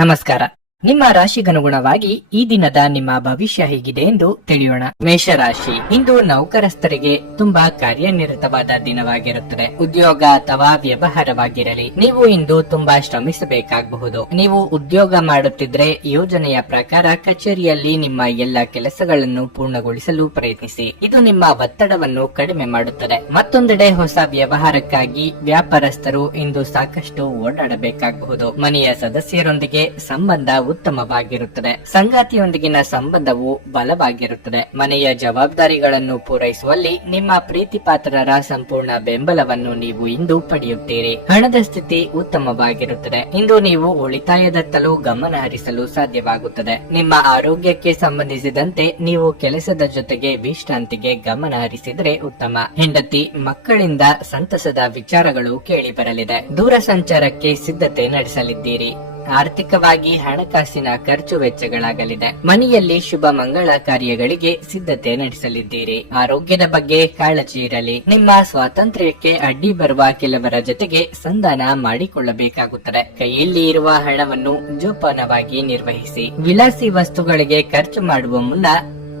ನಮಸ್ಕಾರ. ನಿಮ್ಮ ರಾಶಿಗನುಗುಣವಾಗಿ ಈ ದಿನದ ನಿಮ್ಮ ಭವಿಷ್ಯ ಹೇಗಿದೆ ಎಂದು ತಿಳಿಯೋಣ. ಮೇಷರಾಶಿ, ಇಂದು ನೌಕರಸ್ಥರಿಗೆ ತುಂಬಾ ಕಾರ್ಯನಿರತವಾದ ದಿನವಾಗಿರುತ್ತದೆ. ಉದ್ಯೋಗ ಅಥವಾ ವ್ಯವಹಾರವಾಗಿರಲಿ, ನೀವು ಇಂದು ತುಂಬಾ ಶ್ರಮಿಸಬೇಕಾಗಬಹುದು. ನೀವು ಉದ್ಯೋಗ ಮಾಡುತ್ತಿದ್ರೆ ಯೋಜನೆಯ ಪ್ರಕಾರ ಕಚೇರಿಯಲ್ಲಿ ನಿಮ್ಮ ಎಲ್ಲ ಕೆಲಸಗಳನ್ನು ಪೂರ್ಣಗೊಳಿಸಲು ಪ್ರಯತ್ನಿಸಿ. ಇದು ನಿಮ್ಮ ಒತ್ತಡವನ್ನು ಕಡಿಮೆ ಮಾಡುತ್ತದೆ. ಮತ್ತೊಂದೆಡೆ ಹೊಸ ವ್ಯವಹಾರಕ್ಕಾಗಿ ವ್ಯಾಪಾರಸ್ಥರು ಇಂದು ಸಾಕಷ್ಟು ಓಡಾಡಬೇಕಾಗಬಹುದು. ಮನೆಯ ಸದಸ್ಯರೊಂದಿಗೆ ಸಂಬಂಧ ಉತ್ತಮವಾಗಿರುತ್ತದೆ. ಸಂಗಾತಿಯೊಂದಿಗಿನ ಸಂಬಂಧವು ಬಲವಾಗಿರುತ್ತದೆ. ಮನೆಯ ಜವಾಬ್ದಾರಿಗಳನ್ನು ಪೂರೈಸುವಲ್ಲಿ ನಿಮ್ಮ ಪ್ರೀತಿಪಾತ್ರರ ಸಂಪೂರ್ಣ ಬೆಂಬಲವನ್ನು ನೀವು ಇಂದು ಪಡೆಯುತ್ತೀರಿ. ಹಣದ ಸ್ಥಿತಿ ಉತ್ತಮವಾಗಿರುತ್ತದೆ. ಇಂದು ನೀವು ಉಳಿತಾಯದತ್ತಲೂ ಗಮನ ಹರಿಸಲು ಸಾಧ್ಯವಾಗುತ್ತದೆ. ನಿಮ್ಮ ಆರೋಗ್ಯಕ್ಕೆ ಸಂಬಂಧಿಸಿದಂತೆ ನೀವು ಕೆಲಸದ ಜೊತೆಗೆ ವಿಶ್ರಾಂತಿಗೆ ಗಮನ ಹರಿಸಿದರೆ ಉತ್ತಮ. ಹೆಂಡತಿ ಮಕ್ಕಳಿಂದ ಸಂತಸದ ವಿಚಾರಗಳು ಕೇಳಿ ಬರಲಿದೆ. ದೂರ ಸಂಚಾರಕ್ಕೆ ಸಿದ್ಧತೆ ನಡೆಸಲಿದ್ದೀರಿ. ಆರ್ಥಿಕವಾಗಿ ಹಣಕಾಸಿನ ಖರ್ಚು ವೆಚ್ಚಗಳಾಗಲಿದೆ. ಮನೆಯಲ್ಲಿ ಶುಭ ಮಂಗಳ ಕಾರ್ಯಗಳಿಗೆ ಸಿದ್ಧತೆ ನಡೆಸಲಿದ್ದೀರಿ. ಆರೋಗ್ಯದ ಬಗ್ಗೆ ಕಾಳಜಿ ಇರಲಿ. ನಿಮ್ಮ ಸ್ವಾತಂತ್ರ್ಯಕ್ಕೆ ಅಡ್ಡಿ ಬರುವ ಕೆಲವರ ಜೊತೆಗೆ ಸಂಧಾನ ಮಾಡಿಕೊಳ್ಳಬೇಕಾಗುತ್ತದೆ. ಕೈಯಲ್ಲಿ ಇರುವ ಹಣವನ್ನು ಜೋಪಾನವಾಗಿ ನಿರ್ವಹಿಸಿ. ವಿಲಾಸಿ ವಸ್ತುಗಳಿಗೆ ಖರ್ಚು ಮಾಡುವ ಮುನ್ನ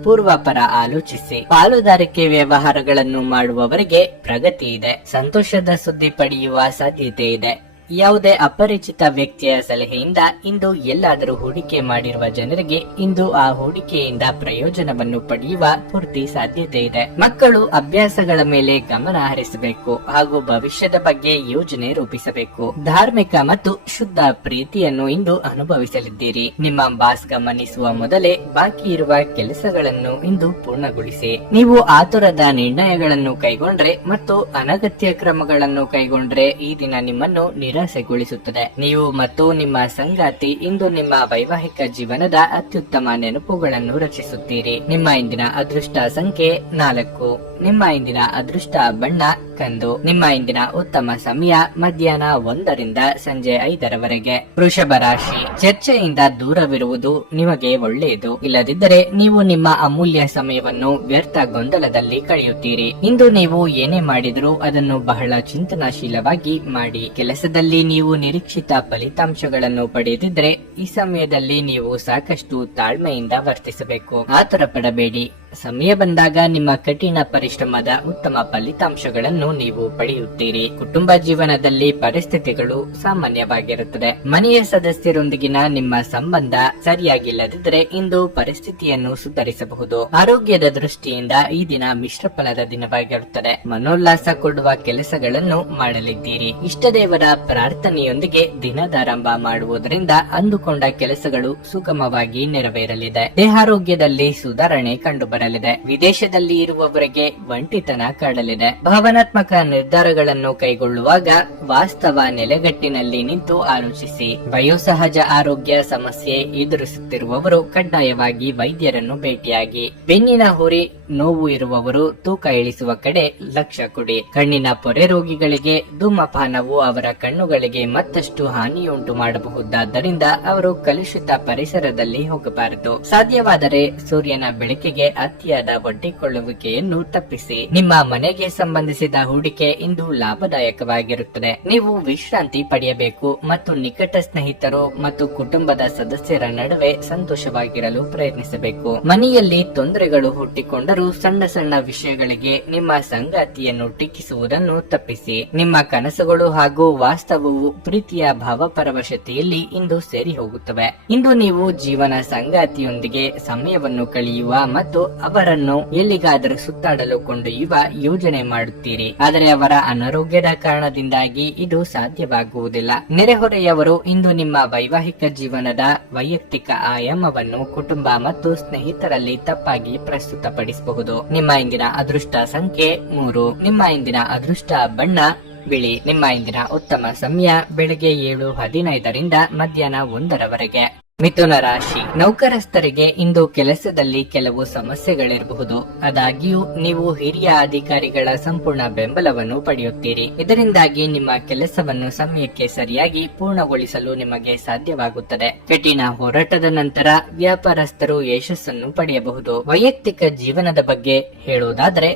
ಪೂರ್ವಾಪರ ಆಲೋಚಿಸಿ. ಪಾಲುದಾರಿಕೆ ವ್ಯವಹಾರಗಳನ್ನು ಮಾಡುವವರಿಗೆ ಪ್ರಗತಿ ಇದೆ. ಸಂತೋಷದ ಸುದ್ದಿ ಪಡೆಯುವ ಸಾಧ್ಯತೆ ಇದೆ. ಯಾವುದೇ ಅಪರಿಚಿತ ವ್ಯಕ್ತಿಯ ಸಲಹೆಯಿಂದ ಇಂದು ಎಲ್ಲಾದರೂ ಹೂಡಿಕೆ ಮಾಡಿರುವ ಜನರಿಗೆ ಇಂದು ಆ ಹೂಡಿಕೆಯಿಂದ ಪ್ರಯೋಜನವನ್ನು ಪಡೆಯುವ ಪೂರ್ತಿ ಸಾಧ್ಯತೆ ಇದೆ. ಮಕ್ಕಳು ಅಭ್ಯಾಸಗಳ ಮೇಲೆ ಗಮನ ಹರಿಸಬೇಕು ಹಾಗೂ ಭವಿಷ್ಯದ ಬಗ್ಗೆ ಯೋಜನೆ ರೂಪಿಸಬೇಕು. ಧಾರ್ಮಿಕ ಮತ್ತು ಶುದ್ಧ ಪ್ರೀತಿಯನ್ನು ಇಂದು ಅನುಭವಿಸಲಿದ್ದೀರಿ. ನಿಮ್ಮ ಬಾಸ್ ಗಮನಿಸುವ ಮೊದಲೇ ಬಾಕಿ ಇರುವ ಕೆಲಸಗಳನ್ನು ಇಂದು ಪೂರ್ಣಗೊಳಿಸಿ. ನೀವು ಆತುರದ ನಿರ್ಣಯಗಳನ್ನು ಕೈಗೊಂಡ್ರೆ ಮತ್ತು ಅನಗತ್ಯ ಕ್ರಮಗಳನ್ನು ಕೈಗೊಂಡ್ರೆ ಈ ದಿನ ನಿಮ್ಮನ್ನು ನಿರಾಸೆಗೊಳಿಸುತ್ತದೆ. ನೀವು ಮತ್ತು ನಿಮ್ಮ ಸಂಗಾತಿ ಇಂದು ನಿಮ್ಮ ವೈವಾಹಿಕ ಜೀವನದ ಅತ್ಯುತ್ತಮ ನೆನಪುಗಳನ್ನು ರಚಿಸುತ್ತೀರಿ. ನಿಮ್ಮ ಇಂದಿನ ಅದೃಷ್ಟ ಸಂಖ್ಯೆ 4. ನಿಮ್ಮ ಇಂದಿನ ಅದೃಷ್ಟ ಬಣ್ಣ ಕಂದು. ನಿಮ್ಮ ಇಂದಿನ ಉತ್ತಮ ಸಮಯ ಮಧ್ಯಾಹ್ನ 1 ರಿಂದ ಸಂಜೆ 5 ವೃಷಭ ರಾಶಿ, ಚರ್ಚೆಯಿಂದ ದೂರವಿರುವುದು ನಿಮಗೆ ಒಳ್ಳೆಯದು. ಇಲ್ಲದಿದ್ದರೆ ನೀವು ನಿಮ್ಮ ಅಮೂಲ್ಯ ಸಮಯವನ್ನು ವ್ಯರ್ಥ ಗೊಂದಲದಲ್ಲಿ ಕಳೆಯುತ್ತೀರಿ. ಇಂದು ನೀವು ಏನೇ ಮಾಡಿದರೂ ಅದನ್ನು ಬಹಳ ಚಿಂತನಾಶೀಲವಾಗಿ ಮಾಡಿ. ಕೆಲಸದಲ್ಲಿ ನೀವು ನಿರೀಕ್ಷಿತ ಫಲಿತಾಂಶಗಳನ್ನು ಪಡೆದಿದ್ರೆ ಈ ಸಮಯದಲ್ಲಿ ನೀವು ಸಾಕಷ್ಟು ತಾಳ್ಮೆಯಿಂದ ವರ್ತಿಸಬೇಕು. ಆತುರ ಪಡಬೇಡಿ. ಸಮಯ ಬಂದಾಗ ನಿಮ್ಮ ಕಠಿಣ ಪರಿಶ್ರಮದ ಉತ್ತಮ ಫಲಿತಾಂಶಗಳನ್ನು ನೀವು ಪಡೆಯುತ್ತೀರಿ. ಕುಟುಂಬ ಜೀವನದಲ್ಲಿ ಪರಿಸ್ಥಿತಿಗಳು ಸಾಮಾನ್ಯವಾಗಿರುತ್ತದೆ. ಮನೆಯ ಸದಸ್ಯರೊಂದಿಗಿನ ನಿಮ್ಮ ಸಂಬಂಧ ಸರಿಯಾಗಿಲ್ಲದಿದ್ದರೆ ಇಂದು ಪರಿಸ್ಥಿತಿಯನ್ನು ಸುಧಾರಿಸಬಹುದು. ಆರೋಗ್ಯದ ದೃಷ್ಟಿಯಿಂದ ಈ ದಿನ ಮಿಶ್ರ ಫಲದ ದಿನವಾಗಿರುತ್ತದೆ. ಮನೋಲ್ಲಾಸ ಕೊಡುವ ಕೆಲಸಗಳನ್ನು ಮಾಡಲಿದ್ದೀರಿ. ಇಷ್ಟದೇವರ ಪ್ರಾರ್ಥನೆಯೊಂದಿಗೆ ದಿನದಾರಂಭ ಮಾಡುವುದರಿಂದ ಅಂದುಕೊಂಡ ಕೆಲಸಗಳು ಸುಗಮವಾಗಿ ನೆರವೇರಲಿದೆ. ದೇಹಾರೋಗ್ಯದಲ್ಲಿ ಸುಧಾರಣೆ ಕಂಡುಬರಲಿದೆ. ವಿದೇಶದಲ್ಲಿ ಇರುವವರಿಗೆ ಒಂಟಿತನ ಕಾಡಲಿದೆ. ಭಾವನಾತ್ಮಕ ನಿರ್ಧಾರಗಳನ್ನು ಕೈಗೊಳ್ಳುವಾಗ ವಾಸ್ತವ ನೆಲೆಗಟ್ಟಿನಲ್ಲಿ ನಿಂತು ಆಲೋಚಿಸಿ. ವಯೋಸಹಜ ಆರೋಗ್ಯ ಸಮಸ್ಯೆ ಎದುರಿಸುತ್ತಿರುವವರು ಕಡ್ಡಾಯವಾಗಿ ವೈದ್ಯರನ್ನು ಭೇಟಿಯಾಗಿ. ಬೆನ್ನಿನ ಹುರಿ ನೋವು ಇರುವವರು ತೂಕ ಇಳಿಸುವ ಕಡೆ ಲಕ್ಷ್ಯ ಕೊಡಿ. ಕಣ್ಣಿನ ಪೊರೆ ರೋಗಿಗಳಿಗೆ ಧೂಮಪಾನವು ಅವರ ಕಣ್ಣುಗಳಿಗೆ ಮತ್ತಷ್ಟು ಹಾನಿಯುಂಟು ಮಾಡಬಹುದಾದ್ದರಿಂದ ಅವರು ಕಲುಷಿತ ಪರಿಸರದಲ್ಲಿ ಹೋಗಬಾರದು. ಸಾಧ್ಯವಾದರೆ ಸೂರ್ಯನ ಬೆಳಕಿಗೆ ಅತಿಯಾದ ಒಡ್ಡಿಕೊಳ್ಳುವಿಕೆಯನ್ನು ತಪ್ಪಿಸಿ. ನಿಮ್ಮ ಮನೆಗೆ ಸಂಬಂಧಿಸಿದ ಹೂಡಿಕೆ ಇಂದು ಲಾಭದಾಯಕವಾಗಿರುತ್ತದೆ. ನೀವು ವಿಶ್ರಾಂತಿ ಪಡೆಯಬೇಕು ಮತ್ತು ನಿಕಟ ಸ್ನೇಹಿತರು ಮತ್ತು ಕುಟುಂಬದ ಸದಸ್ಯರ ನಡುವೆ ಸಂತೋಷವಾಗಿರಲು ಪ್ರಯತ್ನಿಸಬೇಕು. ಮನೆಯಲ್ಲಿ ತೊಂದರೆಗಳು ಹುಟ್ಟಿಕೊಂಡರೂ ಸಣ್ಣ ಸಣ್ಣ ವಿಷಯಗಳಿಗೆ ನಿಮ್ಮ ಸಂಗಾತಿಯನ್ನು ಟೀಕಿಸುವುದನ್ನು ತಪ್ಪಿಸಿ. ನಿಮ್ಮ ಕನಸುಗಳು ಹಾಗೂ ವಾಸ್ತವವು ಪ್ರೀತಿಯ ಭಾವಪರವಶತೆಯಲ್ಲಿ ಇಂದು ಸೇರಿ ಹೋಗುತ್ತವೆ. ಇಂದು ನೀವು ಜೀವನ ಸಂಗಾತಿಯೊಂದಿಗೆ ಸಮಯವನ್ನು ಕಳೆಯುವ ಮತ್ತು ಅವರನ್ನು ಎಲ್ಲಿಗಾದರೂ ಸುತ್ತಾಡಲು ಕೊಂಡೊಯ್ಯುವ ಯೋಜನೆ ಮಾಡುತ್ತೀರಿ. ಆದರೆ ಅವರ ಅನಾರೋಗ್ಯದ ಕಾರಣದಿಂದಾಗಿ ಇದು ಸಾಧ್ಯವಾಗುವುದಿಲ್ಲ. ನೆರೆಹೊರೆಯವರು ಇಂದು ನಿಮ್ಮ ವೈವಾಹಿಕ ಜೀವನದ ವೈಯಕ್ತಿಕ ಆಯಾಮವನ್ನು ಕುಟುಂಬ ಮತ್ತು ಸ್ನೇಹಿತರಲ್ಲಿ ತಪ್ಪಾಗಿ ಪ್ರಸ್ತುತಪಡಿಸಬಹುದು. ನಿಮ್ಮ ಇಂದಿನ ಅದೃಷ್ಟ ಸಂಖ್ಯೆ 3. ನಿಮ್ಮ ಇಂದಿನ ಅದೃಷ್ಟ ಬಣ್ಣ ಬಿಳಿ. ನಿಮ್ಮ ಇಂದಿನ ಉತ್ತಮ ಸಮಯ ಬೆಳಗ್ಗೆ 7:15 ರಿಂದ ಮಧ್ಯಾಹ್ನ 1 ಮಿಥುನ ರಾಶಿ, ನೌಕರಸ್ಥರಿಗೆ ಇಂದು ಕೆಲಸದಲ್ಲಿ ಕೆಲವು ಸಮಸ್ಯೆಗಳಿರಬಹುದು. ಆದಾಗ್ಯೂ ನೀವು ಹಿರಿಯ ಅಧಿಕಾರಿಗಳ ಸಂಪೂರ್ಣ ಬೆಂಬಲವನ್ನು ಪಡೆಯುತ್ತೀರಿ. ಇದರಿಂದಾಗಿ ನಿಮ್ಮ ಕೆಲಸವನ್ನು ಸಮಯಕ್ಕೆ ಸರಿಯಾಗಿ ಪೂರ್ಣಗೊಳಿಸಲು ನಿಮಗೆ ಸಾಧ್ಯವಾಗುತ್ತದೆ. ಕಠಿಣ ಹೋರಾಟದ ನಂತರ ವ್ಯಾಪಾರಸ್ಥರು ಯಶಸ್ಸನ್ನು ಪಡೆಯಬಹುದು. ವೈಯಕ್ತಿಕ ಜೀವನದ ಬಗ್ಗೆ ಹೇಳುವುದಾದರೆ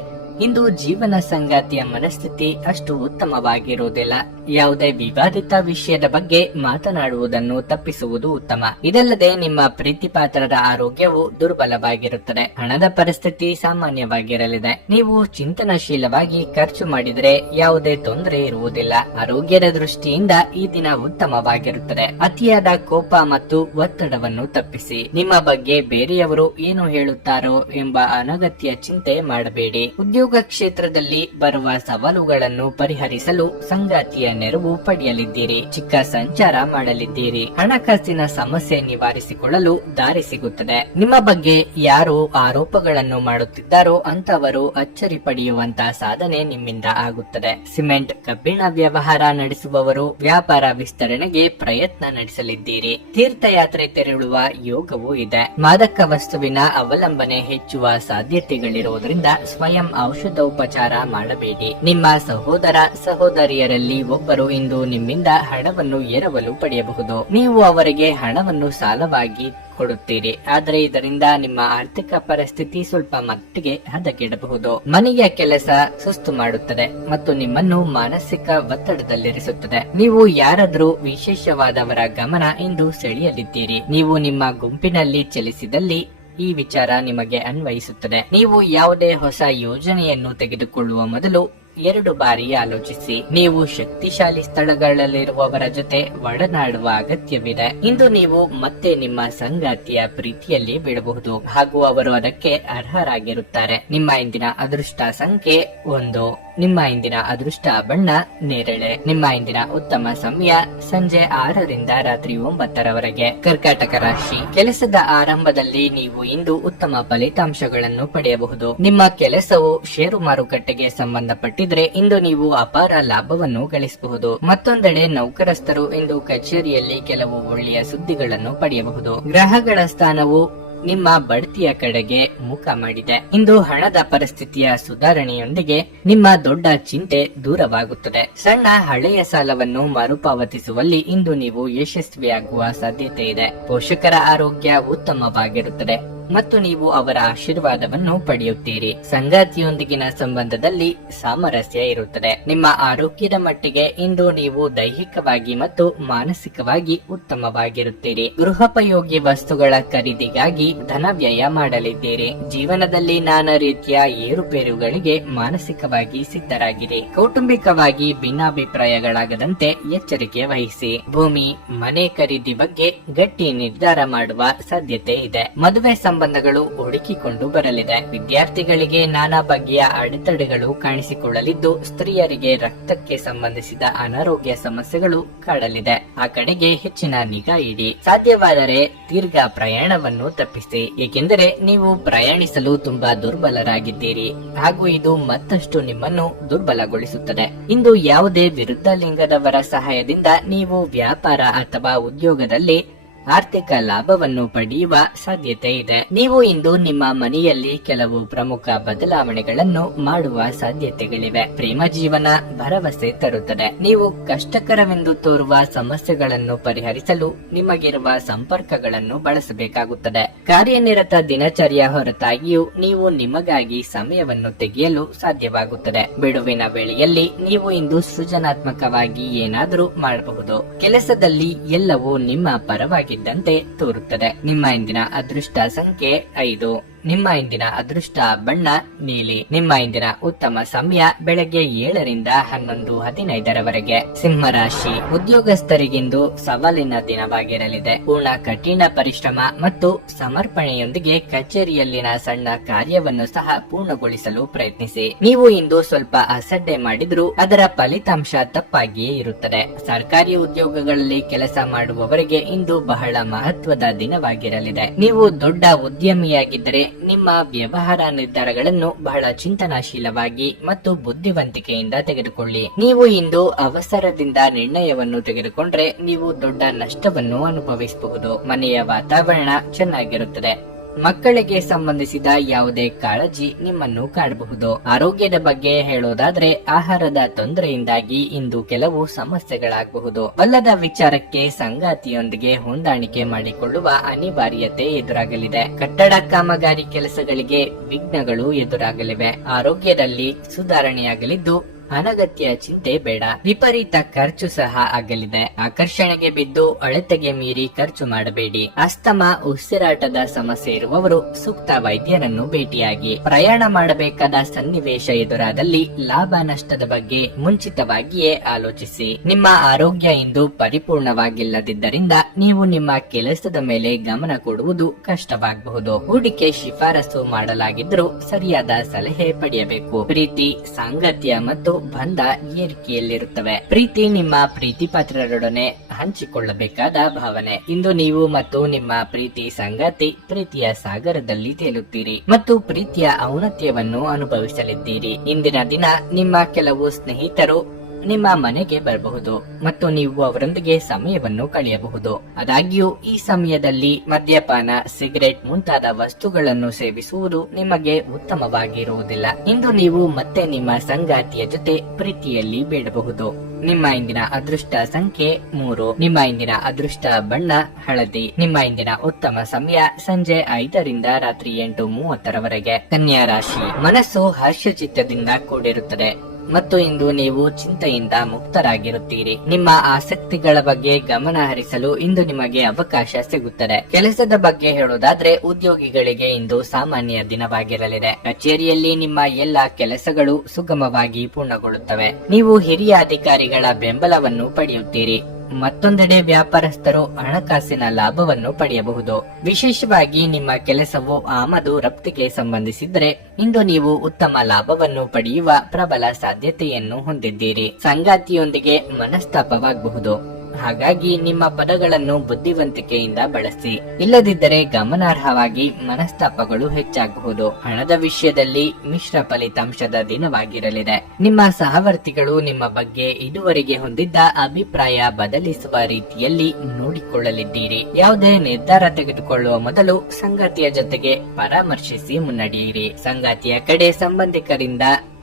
ಇಂದು ಜೀವನ ಸಂಗಾತಿಯ ಮನಸ್ಥಿತಿ ಅಷ್ಟು ಉತ್ತಮವಾಗಿರುವುದಿಲ್ಲ. ಯಾವುದೇ ವಿವಾದಿತ ವಿಷಯದ ಬಗ್ಗೆ ಮಾತನಾಡುವುದನ್ನು ತಪ್ಪಿಸುವುದು ಉತ್ತಮ. ಇದಲ್ಲದೆ ನಿಮ್ಮ ಪ್ರೀತಿಪಾತ್ರರ ಆರೋಗ್ಯವು ದುರ್ಬಲವಾಗಿರುತ್ತದೆ. ಹಣದ ಪರಿಸ್ಥಿತಿ ಸಾಮಾನ್ಯವಾಗಿರಲಿದೆ. ನೀವು ಚಿಂತನಶೀಲವಾಗಿ ಖರ್ಚು ಮಾಡಿದರೆ ಯಾವುದೇ ತೊಂದರೆ ಇರುವುದಿಲ್ಲ. ಆರೋಗ್ಯದ ದೃಷ್ಟಿಯಿಂದ ಈ ದಿನ ಉತ್ತಮವಾಗಿರುತ್ತದೆ. ಅತಿಯಾದ ಕೋಪ ಮತ್ತು ಒತ್ತಡವನ್ನು ತಪ್ಪಿಸಿ. ನಿಮ್ಮ ಬಗ್ಗೆ ಬೇರೆಯವರು ಏನು ಹೇಳುತ್ತಾರೋ ಎಂಬ ಅನಗತ್ಯ ಚಿಂತೆ ಮಾಡಬೇಡಿ. ಉದ್ಯೋಗ ಕ್ಷೇತ್ರದಲ್ಲಿ ಬರುವ ಸವಾಲುಗಳನ್ನು ಪರಿಹರಿಸಲು ಸಂಗಾತಿಯ ನೆರವು ಪಡೆಯಲಿದ್ದೀರಿ. ಚಿಕ್ಕ ಸಂಚಾರ ಮಾಡಲಿದ್ದೀರಿ. ಹಣಕಾಸಿನ ಸಮಸ್ಯೆ ನಿವಾರಿಸಿಕೊಳ್ಳಲು ದಾರಿ ಸಿಗುತ್ತದೆ. ನಿಮ್ಮ ಬಗ್ಗೆ ಯಾರು ಆರೋಪಗಳನ್ನು ಮಾಡುತ್ತಿದ್ದಾರೋ ಅಂತವರು ಅಚ್ಚರಿ ಪಡೆಯುವಂತಹ ಸಾಧನೆ ನಿಮ್ಮಿಂದ ಆಗುತ್ತದೆ. ಸಿಮೆಂಟ್ ಕಬ್ಬಿಣ ವ್ಯವಹಾರ ನಡೆಸುವವರು ವ್ಯಾಪಾರ ವಿಸ್ತರಣೆಗೆ ಪ್ರಯತ್ನ ನಡೆಸಲಿದ್ದೀರಿ. ತೀರ್ಥಯಾತ್ರೆ ತೆರಳುವ ಯೋಗವೂ ಇದೆ. ಮಾದಕ ವಸ್ತುವಿನ ಅವಲಂಬನೆ ಹೆಚ್ಚುವ ಸಾಧ್ಯತೆಗಳಿರುವುದರಿಂದ ಸ್ವಯಂ ಔಷಧೋಪಚಾರ ಮಾಡಬೇಡಿ. ನಿಮ್ಮ ಸಹೋದರ ಸಹೋದರಿಯರಲ್ಲಿ ಒಬ್ಬರು ಇಂದು ನಿಮ್ಮಿಂದ ಹಣವನ್ನು ಎರವಲು ಪಡೆಯಬಹುದು. ನೀವು ಅವರಿಗೆ ಹಣವನ್ನು ಸಾಲವಾಗಿ ಕೊಡುತ್ತೀರಿ. ಆದರೆ ಇದರಿಂದ ನಿಮ್ಮ ಆರ್ಥಿಕ ಪರಿಸ್ಥಿತಿ ಸ್ವಲ್ಪ ಮಟ್ಟಿಗೆ ಹದಗೆಡಬಹುದು. ಮನೆಯ ಕೆಲಸ ಸುಸ್ತು ಮಾಡುತ್ತದೆ ಮತ್ತು ನಿಮ್ಮನ್ನು ಮಾನಸಿಕ ಒತ್ತಡದಲ್ಲಿರಿಸುತ್ತದೆ. ನೀವು ಯಾರಾದ್ರೂ ವಿಶೇಷವಾದವರ ಗಮನ ಇಂದು ಸೆಳೆಯಲಿದ್ದೀರಿ. ನೀವು ನಿಮ್ಮ ಗುಂಪಿನಲ್ಲಿ ಚಲಿಸಿದಲ್ಲಿ ಈ ವಿಚಾರ ನಿಮಗೆ ಅನ್ವಯಿಸುತ್ತದೆ. ನೀವು ಯಾವುದೇ ಹೊಸ ಯೋಜನೆಯನ್ನು ತೆಗೆದುಕೊಳ್ಳುವ ಮೊದಲು 2 ಬಾರಿ ಆಲೋಚಿಸಿ. ನೀವು ಶಕ್ತಿಶಾಲಿ ಸ್ಥಳಗಳಲ್ಲಿರುವವರ ಜೊತೆ ಒಡನಾಡುವ ಅಗತ್ಯವಿದೆ. ಇಂದು ನೀವು ಮತ್ತೆ ನಿಮ್ಮ ಸಂಗಾತಿಯ ಪ್ರೀತಿಯಲ್ಲಿ ಬೀಳಬಹುದು ಹಾಗೂ ಅವರು ಅದಕ್ಕೆ ಅರ್ಹರಾಗಿರುತ್ತಾರೆ. ನಿಮ್ಮ ಇಂದಿನ ಅದೃಷ್ಟ ಸಂಖ್ಯೆ 1. ನಿಮ್ಮ ಇಂದಿನ ಅದೃಷ್ಟ ಬಣ್ಣ ನೇರಳೆ. ನಿಮ್ಮ ಇಂದಿನ ಉತ್ತಮ ಸಮಯ ಸಂಜೆ 6 ರಿಂದ ರಾತ್ರಿ 9 ರವರೆಗೆ. ಕರ್ಕಾಟಕ ರಾಶಿ. ಕೆಲಸದ ಆರಂಭದಲ್ಲಿ ನೀವು ಇಂದು ಉತ್ತಮ ಫಲಿತಾಂಶಗಳನ್ನು ಪಡೆಯಬಹುದು. ನಿಮ್ಮ ಕೆಲಸವು ಷೇರು ಮಾರುಕಟ್ಟೆಗೆ ಸಂಬಂಧಪಟ್ಟಿದ್ರೆ ಇಂದು ನೀವು ಅಪಾರ ಲಾಭವನ್ನು ಗಳಿಸಬಹುದು. ಮತ್ತೊಂದೆಡೆ ನೌಕರಸ್ಥರು ಇಂದು ಕಚೇರಿಯಲ್ಲಿ ಕೆಲವು ಒಳ್ಳೆಯ ಸುದ್ದಿಗಳನ್ನು ಪಡೆಯಬಹುದು. ಗ್ರಹಗಳ ಸ್ಥಾನವು ನಿಮ್ಮ ಬಡ್ತಿಯ ಕಡೆಗೆ ಮುಖ ಮಾಡಿದೆ. ಇಂದು ಹಣದ ಪರಿಸ್ಥಿತಿಯ ಸುಧಾರಣೆಯೊಂದಿಗೆ ನಿಮ್ಮ ದೊಡ್ಡ ಚಿಂತೆ ದೂರವಾಗುತ್ತದೆ. ಸಣ್ಣ ಹಳೆಯ ಸಾಲವನ್ನು ಮರುಪಾವತಿಸುವಲ್ಲಿ ಇಂದು ನೀವು ಯಶಸ್ವಿಯಾಗುವ ಸಾಧ್ಯತೆ ಇದೆ. ಪೋಷಕರ ಆರೋಗ್ಯ ಉತ್ತಮವಾಗಿರುತ್ತದೆ ಮತ್ತು ನೀವು ಅವರ ಆಶೀರ್ವಾದವನ್ನು ಪಡೆಯುತ್ತೀರಿ. ಸಂಗಾತಿಯೊಂದಿಗಿನ ಸಂಬಂಧದಲ್ಲಿ ಸಾಮರಸ್ಯ ಇರುತ್ತದೆ. ನಿಮ್ಮ ಆರೋಗ್ಯದ ಮಟ್ಟಿಗೆ ಇಂದು ನೀವು ದೈಹಿಕವಾಗಿ ಮತ್ತು ಮಾನಸಿಕವಾಗಿ ಉತ್ತಮವಾಗಿರುತ್ತೀರಿ. ಗೃಹೋಪಯೋಗಿ ವಸ್ತುಗಳ ಖರೀದಿಗಾಗಿ ಧನ ವ್ಯಯ ಮಾಡಲಿದ್ದೀರಿ. ಜೀವನದಲ್ಲಿ ನಾನಾ ರೀತಿಯ ಏರುಪೇರುಗಳಿಗೆ ಮಾನಸಿಕವಾಗಿ ಸಿದ್ಧರಾಗಿರಿ. ಕೌಟುಂಬಿಕವಾಗಿ ಭಿನ್ನಾಭಿಪ್ರಾಯಗಳಾಗದಂತೆ ಎಚ್ಚರಿಕೆ ವಹಿಸಿ. ಭೂಮಿ ಮನೆ ಖರೀದಿ ಬಗ್ಗೆ ಗಟ್ಟಿ ನಿರ್ಧಾರ ಮಾಡುವ ಸಾಧ್ಯತೆ ಇದೆ. ಮದುವೆ ಸಂಬಂಧಗಳು ಹುಡುಕಿಕೊಂಡು ಬರಲಿದೆ. ವಿದ್ಯಾರ್ಥಿಗಳಿಗೆ ನಾನಾ ಬಗೆಯ ಅಡೆತಡೆಗಳು ಕಾಣಿಸಿಕೊಳ್ಳಲಿದ್ದು ಸ್ತ್ರೀಯರಿಗೆ ರಕ್ತಕ್ಕೆ ಸಂಬಂಧಿಸಿದ ಅನಾರೋಗ್ಯ ಸಮಸ್ಯೆಗಳು ಕಾಡಲಿದೆ. ಆ ಕಡೆಗೆ ಹೆಚ್ಚಿನ ನಿಗಾ ಇಡಿ. ಸಾಧ್ಯವಾದರೆ ದೀರ್ಘ ಪ್ರಯಾಣವನ್ನು ತಪ್ಪಿಸಿ, ಏಕೆಂದರೆ ನೀವು ಪ್ರಯಾಣಿಸಲು ತುಂಬಾ ದುರ್ಬಲರಾಗಿದ್ದೀರಿ ಹಾಗೂ ಇದು ಮತ್ತಷ್ಟು ನಿಮ್ಮನ್ನು ದುರ್ಬಲಗೊಳಿಸುತ್ತದೆ. ಇಂದು ಯಾವುದೇ ವಿರುದ್ಧ ಲಿಂಗದವರ ಸಹಾಯದಿಂದ ನೀವು ವ್ಯಾಪಾರ ಅಥವಾ ಉದ್ಯೋಗದಲ್ಲಿ ಆರ್ಥಿಕ ಲಾಭವನ್ನು ಪಡೆಯುವ ಸಾಧ್ಯತೆ ಇದೆ. ನೀವು ಇಂದು ನಿಮ್ಮ ಮನೆಯಲ್ಲಿ ಕೆಲವು ಪ್ರಮುಖ ಬದಲಾವಣೆಗಳನ್ನು ಮಾಡುವ ಸಾಧ್ಯತೆಗಳಿವೆ. ಪ್ರೇಮ ಜೀವನ ಭರವಸೆ ತರುತ್ತದೆ. ನೀವು ಕಷ್ಟಕರವೆಂದು ತೋರುವ ಸಮಸ್ಯೆಗಳನ್ನು ಪರಿಹರಿಸಲು ನಿಮಗಿರುವ ಸಂಪರ್ಕಗಳನ್ನು ಬಳಸಬೇಕಾಗುತ್ತದೆ. ಕಾರ್ಯನಿರತ ದಿನಚರಿಯ ಹೊರತಾಗಿಯೂ ನೀವು ನಿಮಗಾಗಿ ಸಮಯವನ್ನು ತೆಗೆಯಲು ಸಾಧ್ಯವಾಗುತ್ತದೆ. ಬಿಡುವಿನ ವೇಳೆಯಲ್ಲಿ ನೀವು ಇಂದು ಸೃಜನಾತ್ಮಕವಾಗಿ ಏನಾದರೂ ಮಾಡಬಹುದು. ಕೆಲಸದಲ್ಲಿ ಎಲ್ಲವೂ ನಿಮ್ಮ ಪರವಾಗಿ ತೋರುತ್ತದೆ. ನಿಮ್ಮ ಇಂದಿನ ಅದೃಷ್ಟ ಸಂಖ್ಯೆ 5. ನಿಮ್ಮ ಇಂದಿನ ಅದೃಷ್ಟ ಬಣ್ಣ ನೀಲಿ. ನಿಮ್ಮ ಇಂದಿನ ಉತ್ತಮ ಸಮಯ ಬೆಳಗ್ಗೆ 7 ರಿಂದ 11:15 ರವರೆಗೆ. ಸಿಂಹರಾಶಿ. ಉದ್ಯೋಗಸ್ಥರಿಗಿಂದು ಸವಾಲಿನ ದಿನವಾಗಿರಲಿದೆ. ಪೂರ್ಣ ಕಠಿಣ ಪರಿಶ್ರಮ ಮತ್ತು ಸಮರ್ಪಣೆಯೊಂದಿಗೆ ಕಚೇರಿಯಲ್ಲಿನ ಸಣ್ಣ ಕಾರ್ಯವನ್ನು ಸಹ ಪೂರ್ಣಗೊಳಿಸಲು ಪ್ರಯತ್ನಿಸಿ. ನೀವು ಇಂದು ಸ್ವಲ್ಪ ಅಸಡ್ಡೆ ಮಾಡಿದ್ರೂ ಅದರ ಫಲಿತಾಂಶ ತಪ್ಪಾಗಿಯೇ ಇರುತ್ತದೆ. ಸರ್ಕಾರಿ ಉದ್ಯೋಗಗಳಲ್ಲಿ ಕೆಲಸ ಮಾಡುವವರಿಗೆ ಇಂದು ಬಹಳ ಮಹತ್ವದ ದಿನವಾಗಿರಲಿದೆ. ನೀವು ದೊಡ್ಡ ಉದ್ಯಮಿಯಾಗಿದ್ದರೆ ನಿಮ್ಮ ವ್ಯವಹಾರ ನಿರ್ಧಾರಗಳನ್ನು ಬಹಳ ಚಿಂತನಾಶೀಲವಾಗಿ ಮತ್ತು ಬುದ್ಧಿವಂತಿಕೆಯಿಂದ ತೆಗೆದುಕೊಳ್ಳಿ. ನೀವು ಇಂದು ಅವಸರದಿಂದ ನಿರ್ಣಯವನ್ನು ತೆಗೆದುಕೊಂಡ್ರೆ ನೀವು ದೊಡ್ಡ ನಷ್ಟವನ್ನು ಅನುಭವಿಸಬಹುದು. ಮನೆಯ ವಾತಾವರಣ ಚೆನ್ನಾಗಿರುತ್ತದೆ. ಮಕ್ಕಳಿಗೆ ಸಂಬಂಧಿಸಿದ ಯಾವುದೇ ಕಾಳಜಿ ನಿಮ್ಮನ್ನು ಕಾಡಬಹುದು. ಆರೋಗ್ಯದ ಬಗ್ಗೆ ಹೇಳೋದಾದ್ರೆ ಆಹಾರದ ತೊಂದರೆಯಿಂದಾಗಿ ಇಂದು ಕೆಲವು ಸಮಸ್ಯೆಗಳಾಗಬಹುದು. ಬಲ್ಲದ ವಿಚಾರಕ್ಕೆ ಸಂಗಾತಿಯೊಂದಿಗೆ ಹೊಂದಾಣಿಕೆ ಮಾಡಿಕೊಳ್ಳುವ ಅನಿವಾರ್ಯತೆ ಎದುರಾಗಲಿದೆ. ಕಟ್ಟಡ ಕಾಮಗಾರಿ ಕೆಲಸಗಳಿಗೆ ವಿಘ್ನಗಳು ಎದುರಾಗಲಿವೆ. ಆರೋಗ್ಯದಲ್ಲಿ ಸುಧಾರಣೆಯಾಗಲಿದ್ದು ಅನಗತ್ಯ ಚಿಂತೆ ಬೇಡ. ವಿಪರೀತ ಖರ್ಚು ಸಹ ಆಗಲಿದೆ. ಆಕರ್ಷಣೆಗೆ ಬಿದ್ದು ಅಳತೆಗೆ ಮೀರಿ ಖರ್ಚು ಮಾಡಬೇಡಿ. ಅಸ್ತಮಾ, ಉಸಿರಾಟದ ಸಮಸ್ಯೆ ಇರುವವರು ಸೂಕ್ತ ವೈದ್ಯರನ್ನು ಭೇಟಿಯಾಗಿ. ಪ್ರಯಾಣ ಮಾಡಬೇಕಾದ ಸನ್ನಿವೇಶ ಎದುರಾದಲ್ಲಿ ಲಾಭ ನಷ್ಟದ ಬಗ್ಗೆ ಮುಂಚಿತವಾಗಿಯೇ ಆಲೋಚಿಸಿ. ನಿಮ್ಮ ಆರೋಗ್ಯ ಇಂದು ಪರಿಪೂರ್ಣವಾಗಿಲ್ಲದಿದ್ದರಿಂದ ನೀವು ನಿಮ್ಮ ಕೆಲಸದ ಮೇಲೆ ಗಮನ ಕೊಡುವುದು ಕಷ್ಟವಾಗಬಹುದು. ಹೂಡಿಕೆ ಶಿಫಾರಸು ಮಾಡಲಾಗಿದ್ದರೂ ಸರಿಯಾದ ಸಲಹೆ ಪಡೆಯಬೇಕು. ಪ್ರೀತಿ, ಸಾಂಗತ್ಯ ಮತ್ತು ಬಂಧ ಏರಿಕೆಯಲ್ಲಿರುತ್ತವೆ. ಪ್ರೀತಿ ನಿಮ್ಮ ಪ್ರೀತಿ ಪಾತ್ರರೊಡನೆ ಹಂಚಿಕೊಳ್ಳಬೇಕಾದ ಭಾವನೆ. ಇಂದು ನೀವು ಮತ್ತು ನಿಮ್ಮ ಪ್ರೀತಿ ಸಂಗಾತಿ ಪ್ರೀತಿಯ ಸಾಗರದಲ್ಲಿ ತೇಲುತ್ತೀರಿ ಮತ್ತು ಪ್ರೀತಿಯ ಔನ್ನತ್ಯವನ್ನು ಅನುಭವಿಸಲಿದ್ದೀರಿ. ಇಂದಿನ ದಿನ ನಿಮ್ಮ ಕೆಲವು ಸ್ನೇಹಿತರು ನಿಮ್ಮ ಮನೆಗೆ ಬರಬಹುದು ಮತ್ತು ನೀವು ಅವರೊಂದಿಗೆ ಸಮಯವನ್ನು ಕಳೆಯಬಹುದು. ಆದಾಗ್ಯೂ ಈ ಸಮಯದಲ್ಲಿ ಮದ್ಯಪಾನ, ಸಿಗರೆಟ್ ಮುಂತಾದ ವಸ್ತುಗಳನ್ನು ಸೇವಿಸುವುದು ನಿಮಗೆ ಉತ್ತಮವಾಗಿರುವುದಿಲ್ಲ. ಇಂದು ನೀವು ಮತ್ತೆ ನಿಮ್ಮ ಸಂಗಾತಿಯ ಜೊತೆ ಪ್ರೀತಿಯಲ್ಲಿ ಬೇಡಬಹುದು. ನಿಮ್ಮ ಇಂದಿನ ಅದೃಷ್ಟ ಸಂಖ್ಯೆ 3. ನಿಮ್ಮ ಇಂದಿನ ಅದೃಷ್ಟ ಬಣ್ಣ ಹಳದಿ. ನಿಮ್ಮ ಇಂದಿನ ಉತ್ತಮ ಸಮಯ ಸಂಜೆ 5 ರಿಂದ ರಾತ್ರಿ 8:30 ಕನ್ಯಾ ರಾಶಿ. ಮನಸ್ಸು ಹರ್ಷಚಿತ್ತದಿಂದ ಕೂಡಿರುತ್ತದೆ ಮತ್ತು ಇಂದು ನೀವು ಚಿಂತೆಯಿಂದ ಮುಕ್ತರಾಗಿರುತ್ತೀರಿ. ನಿಮ್ಮ ಆಸಕ್ತಿಗಳ ಬಗ್ಗೆ ಗಮನ ಹರಿಸಲು ಇಂದು ನಿಮಗೆ ಅವಕಾಶ ಸಿಗುತ್ತದೆ. ಕೆಲಸದ ಬಗ್ಗೆ ಹೇಳೋದಾದ್ರೆ ಉದ್ಯೋಗಿಗಳಿಗೆ ಇಂದು ಸಾಮಾನ್ಯ ದಿನವಾಗಿರಲಿದೆ. ಕಚೇರಿಯಲ್ಲಿ ನಿಮ್ಮ ಎಲ್ಲಾ ಕೆಲಸಗಳು ಸುಗಮವಾಗಿ ಪೂರ್ಣಗೊಳ್ಳುತ್ತವೆ. ನೀವು ಹಿರಿಯ ಅಧಿಕಾರಿಗಳ ಬೆಂಬಲವನ್ನು ಪಡೆಯುತ್ತೀರಿ. ಮತ್ತೊಂದೆಡೆ ವ್ಯಾಪಾರಸ್ಥರು ಹಣಕಾಸಿನ ಲಾಭವನ್ನು ಪಡೆಯಬಹುದು. ವಿಶೇಷವಾಗಿ ನಿಮ್ಮ ಕೆಲಸವು ಆಮದು ರಫ್ತಿಗೆ ಸಂಬಂಧಿಸಿದರೆ ಇಂದು ನೀವು ಉತ್ತಮ ಲಾಭವನ್ನು ಪಡೆಯುವ ಪ್ರಬಲ ಸಾಧ್ಯತೆಯನ್ನು ಹೊಂದಿದ್ದೀರಿ. ಸಂಗಾತಿಯೊಂದಿಗೆ ಮನಸ್ತಾಪವಾಗಬಹುದು. ಹಾಗಾಗಿ ನಿಮ್ಮ ಪದಗಳನ್ನು ಬುದ್ಧಿವಂತಿಕೆಯಿಂದ ಬಳಸಿ. ಇಲ್ಲದಿದ್ದರೆ ಗಮನಾರ್ಹವಾಗಿ ಮನಸ್ತಾಪಗಳು ಹೆಚ್ಚಾಗಬಹುದು. ಹಣದ ವಿಷಯದಲ್ಲಿ ಮಿಶ್ರ ಫಲಿತಾಂಶದ ದಿನವಾಗಿರಲಿದೆ. ನಿಮ್ಮ ಸಹವರ್ತಿಗಳು ನಿಮ್ಮ ಬಗ್ಗೆ ಇದುವರೆಗೆ ಹೊಂದಿದ್ದ ಅಭಿಪ್ರಾಯ ಬದಲಿಸುವ ರೀತಿಯಲ್ಲಿ ನೋಡಿಕೊಳ್ಳಲಿದ್ದೀರಿ. ಯಾವುದೇ ನಿರ್ಧಾರ ತೆಗೆದುಕೊಳ್ಳುವ ಮೊದಲು ಸಂಗಾತಿಯ ಜೊತೆಗೆ ಪರಾಮರ್ಶಿಸಿ ಮುನ್ನಡೆಯಿರಿ. ಸಂಗಾತಿಯ ಕಡೆ ಸಂಬಂಧಿಕರಿಂದ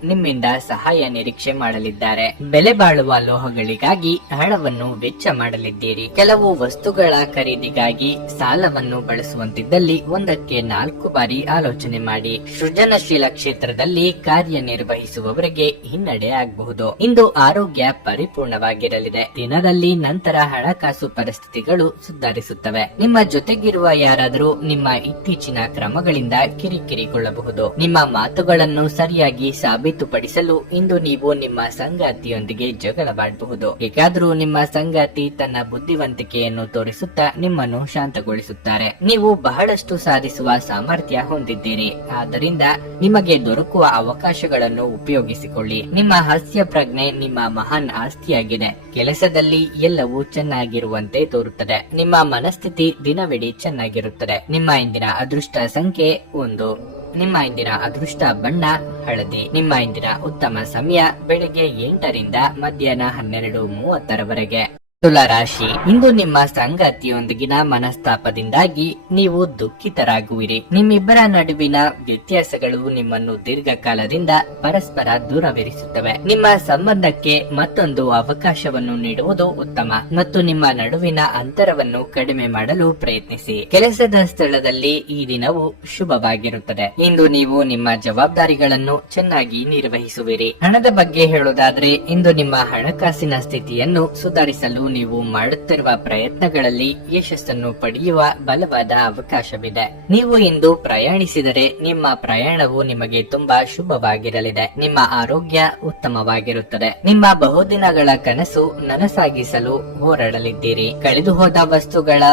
ನಿಮ್ಮಿಂದ ಸಹಾಯ ನಿರೀಕ್ಷೆ ಮಾಡಲಿದ್ದಾರೆ. ಬೆಲೆ ಬಾಳುವ ಲೋಹಗಳಿಗಾಗಿ ಹಣವನ್ನು ವೆಚ್ಚ ಮಾಡಲಿದ್ದೀರಿ. ಕೆಲವು ವಸ್ತುಗಳ ಖರೀದಿಗಾಗಿ ಸಾಲವನ್ನು ಬಳಸುವಂತಿದ್ದಲ್ಲಿ ಒಂದಕ್ಕೆ 4 ಬಾರಿ ಆಲೋಚನೆ ಮಾಡಿ. ಸೃಜನಶೀಲ ಕ್ಷೇತ್ರದಲ್ಲಿ ಕಾರ್ಯನಿರ್ವಹಿಸುವವರಿಗೆ ಹಿನ್ನಡೆ ಆಗಬಹುದು. ಇಂದು ಆರೋಗ್ಯ ಪರಿಪೂರ್ಣವಾಗಿರಲಿದೆ. ದಿನದಲ್ಲಿ ನಂತರ ಹಣಕಾಸು ಪರಿಸ್ಥಿತಿಗಳು ಸುಧಾರಿಸುತ್ತವೆ. ನಿಮ್ಮ ಜೊತೆಗಿರುವ ಯಾರಾದರೂ ನಿಮ್ಮ ಇತ್ತೀಚಿನ ಕ್ರಮಗಳಿಂದ ಕಿರಿಕಿರಿಗೊಳ್ಳಬಹುದು. ನಿಮ್ಮ ಮಾತುಗಳನ್ನು ಸರಿಯಾಗಿ ಸಾಬೀತುಪಡಿಸಲು ಇಂದು ನೀವು ನಿಮ್ಮ ಸಂಗಾತಿಯೊಂದಿಗೆ ಜಗಳವಾಡಬಹುದು. ಹೇಗಾದರೂ ನಿಮ್ಮ ಸಂಗಾತಿ ತನ್ನ ಬುದ್ಧಿವಂತಿಕೆಯನ್ನು ತೋರಿಸುತ್ತಾ ನಿಮ್ಮನ್ನು ಶಾಂತಗೊಳಿಸುತ್ತಾರೆ. ನೀವು ಬಹಳಷ್ಟು ಸಾಧಿಸುವ ಸಾಮರ್ಥ್ಯ ಹೊಂದಿದ್ದೀರಿ. ಆದ್ದರಿಂದ ನಿಮಗೆ ದೊರಕುವ ಅವಕಾಶಗಳನ್ನು ಉಪಯೋಗಿಸಿಕೊಳ್ಳಿ. ನಿಮ್ಮ ಹಾಸ್ಯ ಪ್ರಜ್ಞೆ ನಿಮ್ಮ ಮಹಾನ್ ಆಸ್ತಿಯಾಗಿದೆ. ಕೆಲಸದಲ್ಲಿ ಎಲ್ಲವೂ ಚೆನ್ನಾಗಿರುವಂತೆ ತೋರುತ್ತದೆ. ನಿಮ್ಮ ಮನಸ್ಥಿತಿ ದಿನವಿಡೀ ಚೆನ್ನಾಗಿರುತ್ತದೆ. ನಿಮ್ಮ ಇಂದಿನ ಅದೃಷ್ಟ ಸಂಖ್ಯೆ 1. ನಿಮ್ಮ ಇಂದಿನ ಅದೃಷ್ಟ ಬಣ್ಣ ಹಳದಿ. ನಿಮ್ಮ ಇಂದಿನ ಉತ್ತಮ ಸಮಯ ಬೆಳಗ್ಗೆ 8 ರಿಂದ ಮಧ್ಯಾಹ್ನ 12:30 ತುಲಾ ರಾಶಿ. ಇಂದು ನಿಮ್ಮ ಸಂಗಾತಿಯೊಂದಿಗಿನ ಮನಸ್ತಾಪದಿಂದಾಗಿ ನೀವು ದುಃಖಿತರಾಗುವಿರಿ. ನಿಮ್ಮಿಬ್ಬರ ನಡುವಿನ ವ್ಯತ್ಯಾಸಗಳು ನಿಮ್ಮನ್ನು ದೀರ್ಘಕಾಲದಿಂದ ಪರಸ್ಪರ ದೂರವಿರಿಸುತ್ತವೆ. ನಿಮ್ಮ ಸಂಬಂಧಕ್ಕೆ ಮತ್ತೊಂದು ಅವಕಾಶವನ್ನು ನೀಡುವುದು ಉತ್ತಮ ಮತ್ತು ನಿಮ್ಮ ನಡುವಿನ ಅಂತರವನ್ನು ಕಡಿಮೆ ಮಾಡಲು ಪ್ರಯತ್ನಿಸಿ. ಕೆಲಸದ ಸ್ಥಳದಲ್ಲಿ ಈ ದಿನವು ಶುಭವಾಗಿರುತ್ತದೆ. ಇಂದು ನೀವು ನಿಮ್ಮ ಜವಾಬ್ದಾರಿಗಳನ್ನು ಚೆನ್ನಾಗಿ ನಿರ್ವಹಿಸುವಿರಿ. ಹಣದ ಬಗ್ಗೆ ಹೇಳೋದಾದ್ರೆ ಇಂದು ನಿಮ್ಮ ಹಣಕಾಸಿನ ಸ್ಥಿತಿಯನ್ನು ಸುಧಾರಿಸಲು ನೀವು ಮಾಡುತ್ತಿರುವ ಪ್ರಯತ್ನಗಳಲ್ಲಿ ಯಶಸ್ಸನ್ನು ಪಡೆಯುವ ಬಲವಾದ ಅವಕಾಶವಿದೆ. ನೀವು ಇಂದು ಪ್ರಯಾಣಿಸಿದರೆ ನಿಮ್ಮ ಪ್ರಯಾಣವು ನಿಮಗೆ ತುಂಬಾ ಶುಭವಾಗಿರಲಿದೆ. ನಿಮ್ಮ ಆರೋಗ್ಯ ಉತ್ತಮವಾಗಿರುತ್ತದೆ. ನಿಮ್ಮ ಬಹುದಿನಗಳ ಕನಸು ನನಸಾಗಿಸಲು ಹೋರಾಡಲಿದ್ದೀರಿ. ಕಳೆದು ಹೋದ ವಸ್ತುಗಳ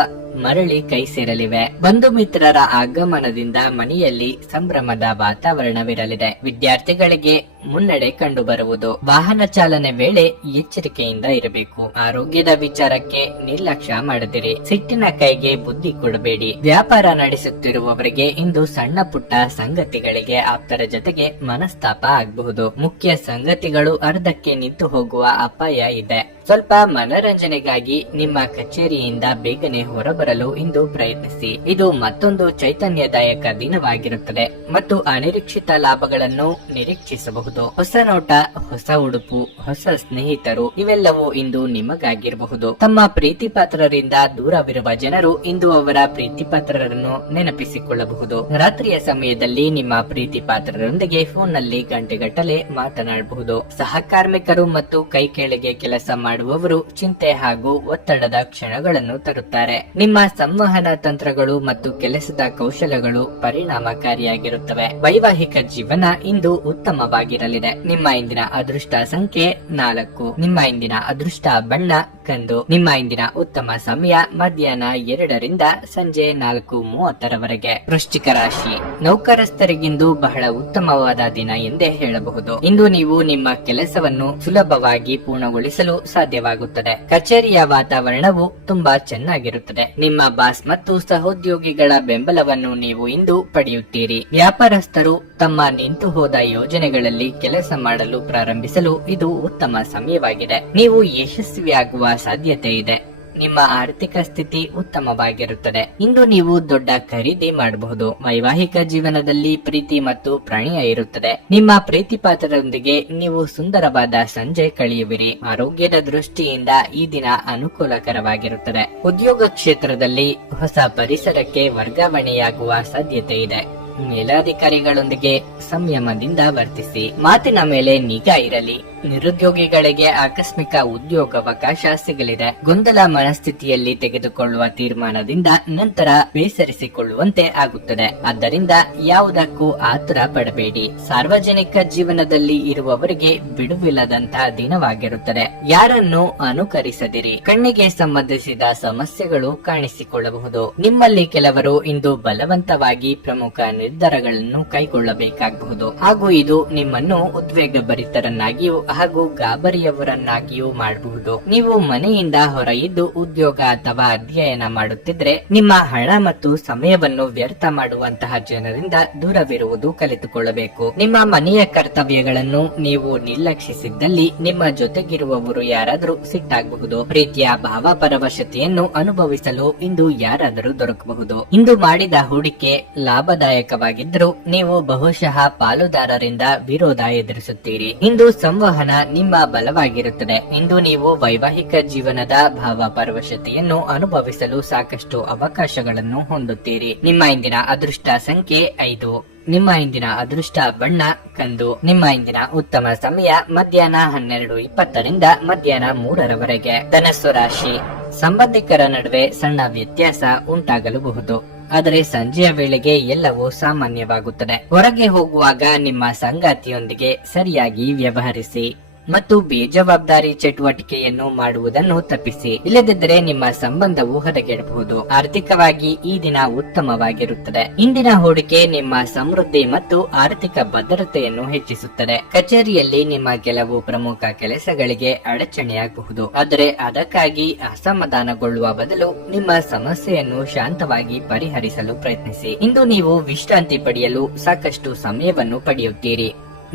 ಮರಳಿ ಕೈ ಸೇರಲಿವೆ. ಬಂಧು ಮಿತ್ರರ ಆಗಮನದಿಂದ ಮನೆಯಲ್ಲಿ ಸಂಭ್ರಮದ ವಾತಾವರಣವಿರಲಿದೆ. ವಿದ್ಯಾರ್ಥಿಗಳಿಗೆ ಮುನ್ನಡೆ ಕಂಡುಬರುವುದು. ವಾಹನ ಚಾಲನೆ ವೇಳೆ ಎಚ್ಚರಿಕೆಯಿಂದ ಇರಬೇಕು. ಆರೋಗ್ಯದ ವಿಚಾರಕ್ಕೆ ನಿರ್ಲಕ್ಷ್ಯ ಮಾಡದಿರಿ. ಸಿಟ್ಟಿನ ಕೈಗೆ ಬುದ್ಧಿ ಕೊಡಬೇಡಿ. ವ್ಯಾಪಾರ ನಡೆಸುತ್ತಿರುವವರಿಗೆ ಇಂದು ಸಣ್ಣ ಪುಟ್ಟ ಸಂಗತಿಗಳಿಗೆ ಆಪ್ತರ ಜೊತೆಗೆ ಮನಸ್ತಾಪ ಆಗಬಹುದು. ಮುಖ್ಯ ಸಂಗತಿಗಳು ಅರ್ಧಕ್ಕೆ ನಿಂತು ಹೋಗುವ ಅಪಾಯ ಇದೆ. ಸ್ವಲ್ಪ ಮನರಂಜನೆಗಾಗಿ ನಿಮ್ಮ ಕಚೇರಿಯಿಂದ ಬೇಗನೆ ಹೊರಬರಲು ಇಂದು ಪ್ರಯತ್ನಿಸಿ. ಇದು ಮತ್ತೊಂದು ಚೈತನ್ಯದಾಯಕ ದಿನವಾಗಿರುತ್ತದೆ ಮತ್ತು ಅನಿರೀಕ್ಷಿತ ಲಾಭಗಳನ್ನು ನಿರೀಕ್ಷಿಸಬಹುದು. ಹೊಸ ನೋಟ, ಹೊಸ ಉಡುಪು, ಹೊಸ ಸ್ನೇಹಿತರು ಇವೆಲ್ಲವೂ ಇಂದು ನಿಮಗಾಗಿರಬಹುದು. ತಮ್ಮ ಪ್ರೀತಿ ಪಾತ್ರರಿಂದ ದೂರವಿರುವ ಜನರು ಇಂದು ಅವರ ಪ್ರೀತಿ ಪಾತ್ರರನ್ನು ನೆನಪಿಸಿಕೊಳ್ಳಬಹುದು. ರಾತ್ರಿಯ ಸಮಯದಲ್ಲಿ ನಿಮ್ಮ ಪ್ರೀತಿ ಪಾತ್ರರೊಂದಿಗೆ ಫೋನ್ನಲ್ಲಿ ಗಂಟೆಗಟ್ಟಲೆ ಮಾತನಾಡಬಹುದು. ಸಹಕಾರ್ಮಿಕರು ಮತ್ತು ಕೈ ಕೆಳಗೆ ಕೆಲಸ ಮಾಡುವವರು ಚಿಂತೆ ಹಾಗೂ ಒತ್ತಡದ ಕ್ಷಣಗಳನ್ನು ತರುತ್ತಾರೆ. ನಿಮ್ಮ ಸಂವಹನ ತಂತ್ರಗಳು ಮತ್ತು ಕೆಲಸದ ಕೌಶಲಗಳು ಪರಿಣಾಮಕಾರಿಯಾಗಿರುತ್ತವೆ. ವೈವಾಹಿಕ ಜೀವನ ಇಂದು ಉತ್ತಮವಾಗಿರಲಿದೆ. ನಿಮ್ಮ ಇಂದಿನ ಅದೃಷ್ಟ ಸಂಖ್ಯೆ 4. ನಿಮ್ಮ ಇಂದಿನ ಅದೃಷ್ಟ ಬಣ್ಣ ಕಂದು. ನಿಮ್ಮ ಇಂದಿನ ಉತ್ತಮ ಸಮಯ ಮಧ್ಯಾಹ್ನ 2 ರಿಂದ ಸಂಜೆ 4:30 ವೃಶ್ಚಿಕ ರಾಶಿ. ನೌಕರಸ್ಥರಿಗಿಂದು ಬಹಳ ಉತ್ತಮವಾದ ದಿನ ಎಂದೇ ಹೇಳಬಹುದು. ಇಂದು ನೀವು ನಿಮ್ಮ ಕೆಲಸವನ್ನು ಸುಲಭವಾಗಿ ಪೂರ್ಣಗೊಳಿಸಲು ಸಾಧ್ಯವಾಗುತ್ತದೆ. ಕಚೇರಿಯ ವಾತಾವರಣವು ತುಂಬಾ ಚೆನ್ನಾಗಿರುತ್ತದೆ. ನಿಮ್ಮ ಬಾಸ್ ಮತ್ತು ಸಹೋದ್ಯೋಗಿಗಳ ಬೆಂಬಲವನ್ನು ನೀವು ಇಂದು ಪಡೆಯುತ್ತೀರಿ. ವ್ಯಾಪಾರಸ್ಥರು ತಮ್ಮ ನಿಂತು ಹೋದ ಯೋಜನೆಗಳಲ್ಲಿ ಕೆಲಸ ಮಾಡಲು ಪ್ರಾರಂಭಿಸಲು ಇದು ಉತ್ತಮ ಸಮಯವಾಗಿದೆ. ನೀವು ಯಶಸ್ವಿಯಾಗುವ ಸಾಧ್ಯತೆ ಇದೆ. ನಿಮ್ಮ ಆರ್ಥಿಕ ಸ್ಥಿತಿ ಉತ್ತಮವಾಗಿರುತ್ತದೆ. ಇಂದು ನೀವು ದೊಡ್ಡ ಖರೀದಿ ಮಾಡಬಹುದು. ವೈವಾಹಿಕ ಜೀವನದಲ್ಲಿ ಪ್ರೀತಿ ಮತ್ತು ಪ್ರಣಯ ಇರುತ್ತದೆ. ನಿಮ್ಮ ಪ್ರೀತಿ ಪಾತ್ರರೊಂದಿಗೆ ನೀವು ಸುಂದರವಾದ ಸಂಜೆ ಕಳೆಯುವಿರಿ. ಆರೋಗ್ಯದ ದೃಷ್ಟಿಯಿಂದ ಈ ದಿನ ಅನುಕೂಲಕರವಾಗಿರುತ್ತದೆ. ಉದ್ಯೋಗ ಕ್ಷೇತ್ರದಲ್ಲಿ ಹೊಸ ಪರಿಸರಕ್ಕೆ ವರ್ಗಾವಣೆಯಾಗುವ ಸಾಧ್ಯತೆ ಇದೆ. ಮೇಲಾಧಿಕಾರಿಗಳೊಂದಿಗೆ ಸಂಯಮದಿಂದ ವರ್ತಿಸಿ. ಮಾತಿನ ಮೇಲೆ ನಿಗಾ ಇರಲಿ. ನಿರುದ್ಯೋಗಿಗಳಿಗೆ ಆಕಸ್ಮಿಕ ಉದ್ಯೋಗಾವಕಾಶ ಸಿಗಲಿದೆ. ಗೊಂದಲ ಮನಸ್ಥಿತಿಯಲ್ಲಿ ತೆಗೆದುಕೊಳ್ಳುವ ತೀರ್ಮಾನದಿಂದ ನಂತರ ಬೇಸರಿಸಿಕೊಳ್ಳುವಂತೆ ಆಗುತ್ತದೆ. ಆದ್ದರಿಂದ ಯಾವುದಕ್ಕೂ ಆತುರ ಪಡಬೇಡಿ. ಸಾರ್ವಜನಿಕ ಜೀವನದಲ್ಲಿ ಇರುವವರಿಗೆ ಬಿಡುವಿಲ್ಲದಂತಹ ದಿನವಾಗಿರುತ್ತದೆ. ಯಾರನ್ನು ಅನುಕರಿಸದಿರಿ. ಕಣ್ಣಿಗೆ ಸಂಬಂಧಿಸಿದ ಸಮಸ್ಯೆಗಳು ಕಾಣಿಸಿಕೊಳ್ಳಬಹುದು. ನಿಮ್ಮಲ್ಲಿ ಕೆಲವರು ಇಂದು ಬಲವಂತವಾಗಿ ಪ್ರಮುಖ ನಿರ್ಧಾರಗಳನ್ನು ಕೈಗೊಳ್ಳಬೇಕಾಗಬಹುದು ಹಾಗೂ ಇದು ನಿಮ್ಮನ್ನು ಉದ್ವೇಗಭರಿತರನ್ನಾಗಿಯೂ ಹಾಗೂ ಗಾಬರಿಯವರನ್ನಾಗಿಯೂ ಮಾಡಬಹುದು. ನೀವು ಮನೆಯಿಂದ ಹೊರ ಇದ್ದು ಉದ್ಯೋಗ ಅಥವಾ ಅಧ್ಯಯನ ಮಾಡುತ್ತಿದ್ರೆ ನಿಮ್ಮ ಹಣ ಮತ್ತು ಸಮಯವನ್ನು ವ್ಯರ್ಥ ಮಾಡುವಂತಹ ಜನರಿಂದ ದೂರವಿರುವುದು ಕಲಿತುಕೊಳ್ಳಬೇಕು. ನಿಮ್ಮ ಮನೆಯ ಕರ್ತವ್ಯಗಳನ್ನು ನೀವು ನಿರ್ಲಕ್ಷಿಸಿದ್ದಲ್ಲಿ ನಿಮ್ಮ ಜೊತೆಗಿರುವವರು ಯಾರಾದರೂ ಸಿಟ್ಟಾಗಬಹುದು. ಪ್ರೀತಿಯ ಭಾವಪರವಶತೆಯನ್ನು ಅನುಭವಿಸಲು ಇಂದು ಯಾರಾದರೂ ದೊರಕಬಹುದು. ಇಂದು ಮಾಡಿದ ಹೂಡಿಕೆ ಲಾಭದಾಯಕವಾಗಿದ್ದರೂ ನೀವು ಬಹುಶಃ ಪಾಲುದಾರರಿಂದ ವಿರೋಧ ಎದುರಿಸುತ್ತೀರಿ. ಇಂದು ಸಂವಹನ ನಿಮ್ಮ ಬಲವಾಗಿರುತ್ತದೆ. ಇಂದು ನೀವು ವೈವಾಹಿಕ ಜೀವನದ ಭಾವಪರವಶತೆಯನ್ನು ಅನುಭವಿಸಲು ಸಾಕಷ್ಟು ಅವಕಾಶಗಳನ್ನು ಹೊಂದುತ್ತೀರಿ. ನಿಮ್ಮ ಇಂದಿನ ಅದೃಷ್ಟ ಸಂಖ್ಯೆ 5. ನಿಮ್ಮ ಇಂದಿನ ಅದೃಷ್ಟ ಬಣ್ಣ ಕಂದು. ನಿಮ್ಮ ಇಂದಿನ ಉತ್ತಮ ಸಮಯ ಮಧ್ಯಾಹ್ನ 12:20 ರಿಂದ ಮಧ್ಯಾಹ್ನ 3:00 ಧನಸ್ಸು ರಾಶಿ. ಸಂಬಂಧಿಕರ ನಡುವೆ ಸಣ್ಣ ವ್ಯತ್ಯಾಸ ಉಂಟಾಗಲೂಬಹುದು. ಆದರೆ ಸಂಜೆಯ ವೇಳೆಗೆ ಎಲ್ಲವೂ ಸಾಮಾನ್ಯವಾಗುತ್ತದೆ. ಹೊರಗೆ ಹೋಗುವಾಗ ನಿಮ್ಮ ಸಂಗಾತಿಯೊಂದಿಗೆ ಸರಿಯಾಗಿ ವ್ಯವಹರಿಸಿ ಮತ್ತು ಬೇಜವಾಬ್ದಾರಿ ಚಟುವಟಿಕೆಯನ್ನು ಮಾಡುವುದನ್ನು ತಪ್ಪಿಸಿ. ಇಲ್ಲದಿದ್ದರೆ ನಿಮ್ಮ ಸಂಬಂಧವು ಹದಗೆಡಬಹುದು. ಆರ್ಥಿಕವಾಗಿ ಈ ದಿನ ಉತ್ತಮವಾಗಿರುತ್ತದೆ. ಇಂದಿನ ಹೂಡಿಕೆ ನಿಮ್ಮ ಸಮೃದ್ಧಿ ಮತ್ತು ಆರ್ಥಿಕ ಭದ್ರತೆಯನ್ನು ಹೆಚ್ಚಿಸುತ್ತದೆ. ಕಚೇರಿಯಲ್ಲಿ ನಿಮ್ಮ ಕೆಲವು ಪ್ರಮುಖ ಕೆಲಸಗಳಿಗೆ ಅಡಚಣೆಯಾಗಬಹುದು. ಆದರೆ ಅದಕ್ಕಾಗಿ ಅಸಮಾಧಾನಗೊಳ್ಳುವ ಬದಲು ನಿಮ್ಮ ಸಮಸ್ಯೆಯನ್ನು ಶಾಂತವಾಗಿ ಪರಿಹರಿಸಲು ಪ್ರಯತ್ನಿಸಿ. ಇಂದು ನೀವು ವಿಶ್ರಾಂತಿ ಪಡೆಯಲು ಸಾಕಷ್ಟು ಸಮಯವನ್ನು ಪಡೆಯುತ್ತೀರಿ.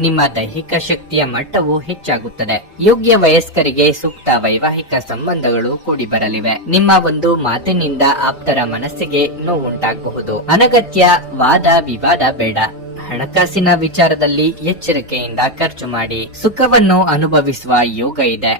ನಿಮ್ಮ ದೈಹಿಕ ಶಕ್ತಿಯ ಮಟ್ಟವು ಹೆಚ್ಚಾಗುತ್ತದೆ. ಯೋಗ್ಯ ವಯಸ್ಕರಿಗೆ ಸೂಕ್ತ ವೈವಾಹಿಕ ಸಂಬಂಧಗಳು ಕೂಡಿ ಬರಲಿವೆ. ನಿಮ್ಮ ಒಂದು ಮಾತಿನಿಂದ ಆಪ್ತರ ಮನಸ್ಸಿಗೆ ನೋವುಂಟಾಗಬಹುದು. ಅನಗತ್ಯ ವಾದ ವಿವಾದ ಬೇಡ. ಹಣಕಾಸಿನ ವಿಚಾರದಲ್ಲಿ ಎಚ್ಚರಿಕೆಯಿಂದ ಖರ್ಚು ಮಾಡಿ. ಸುಖವನ್ನು ಅನುಭವಿಸುವ ಯೋಗ ಇದೆ.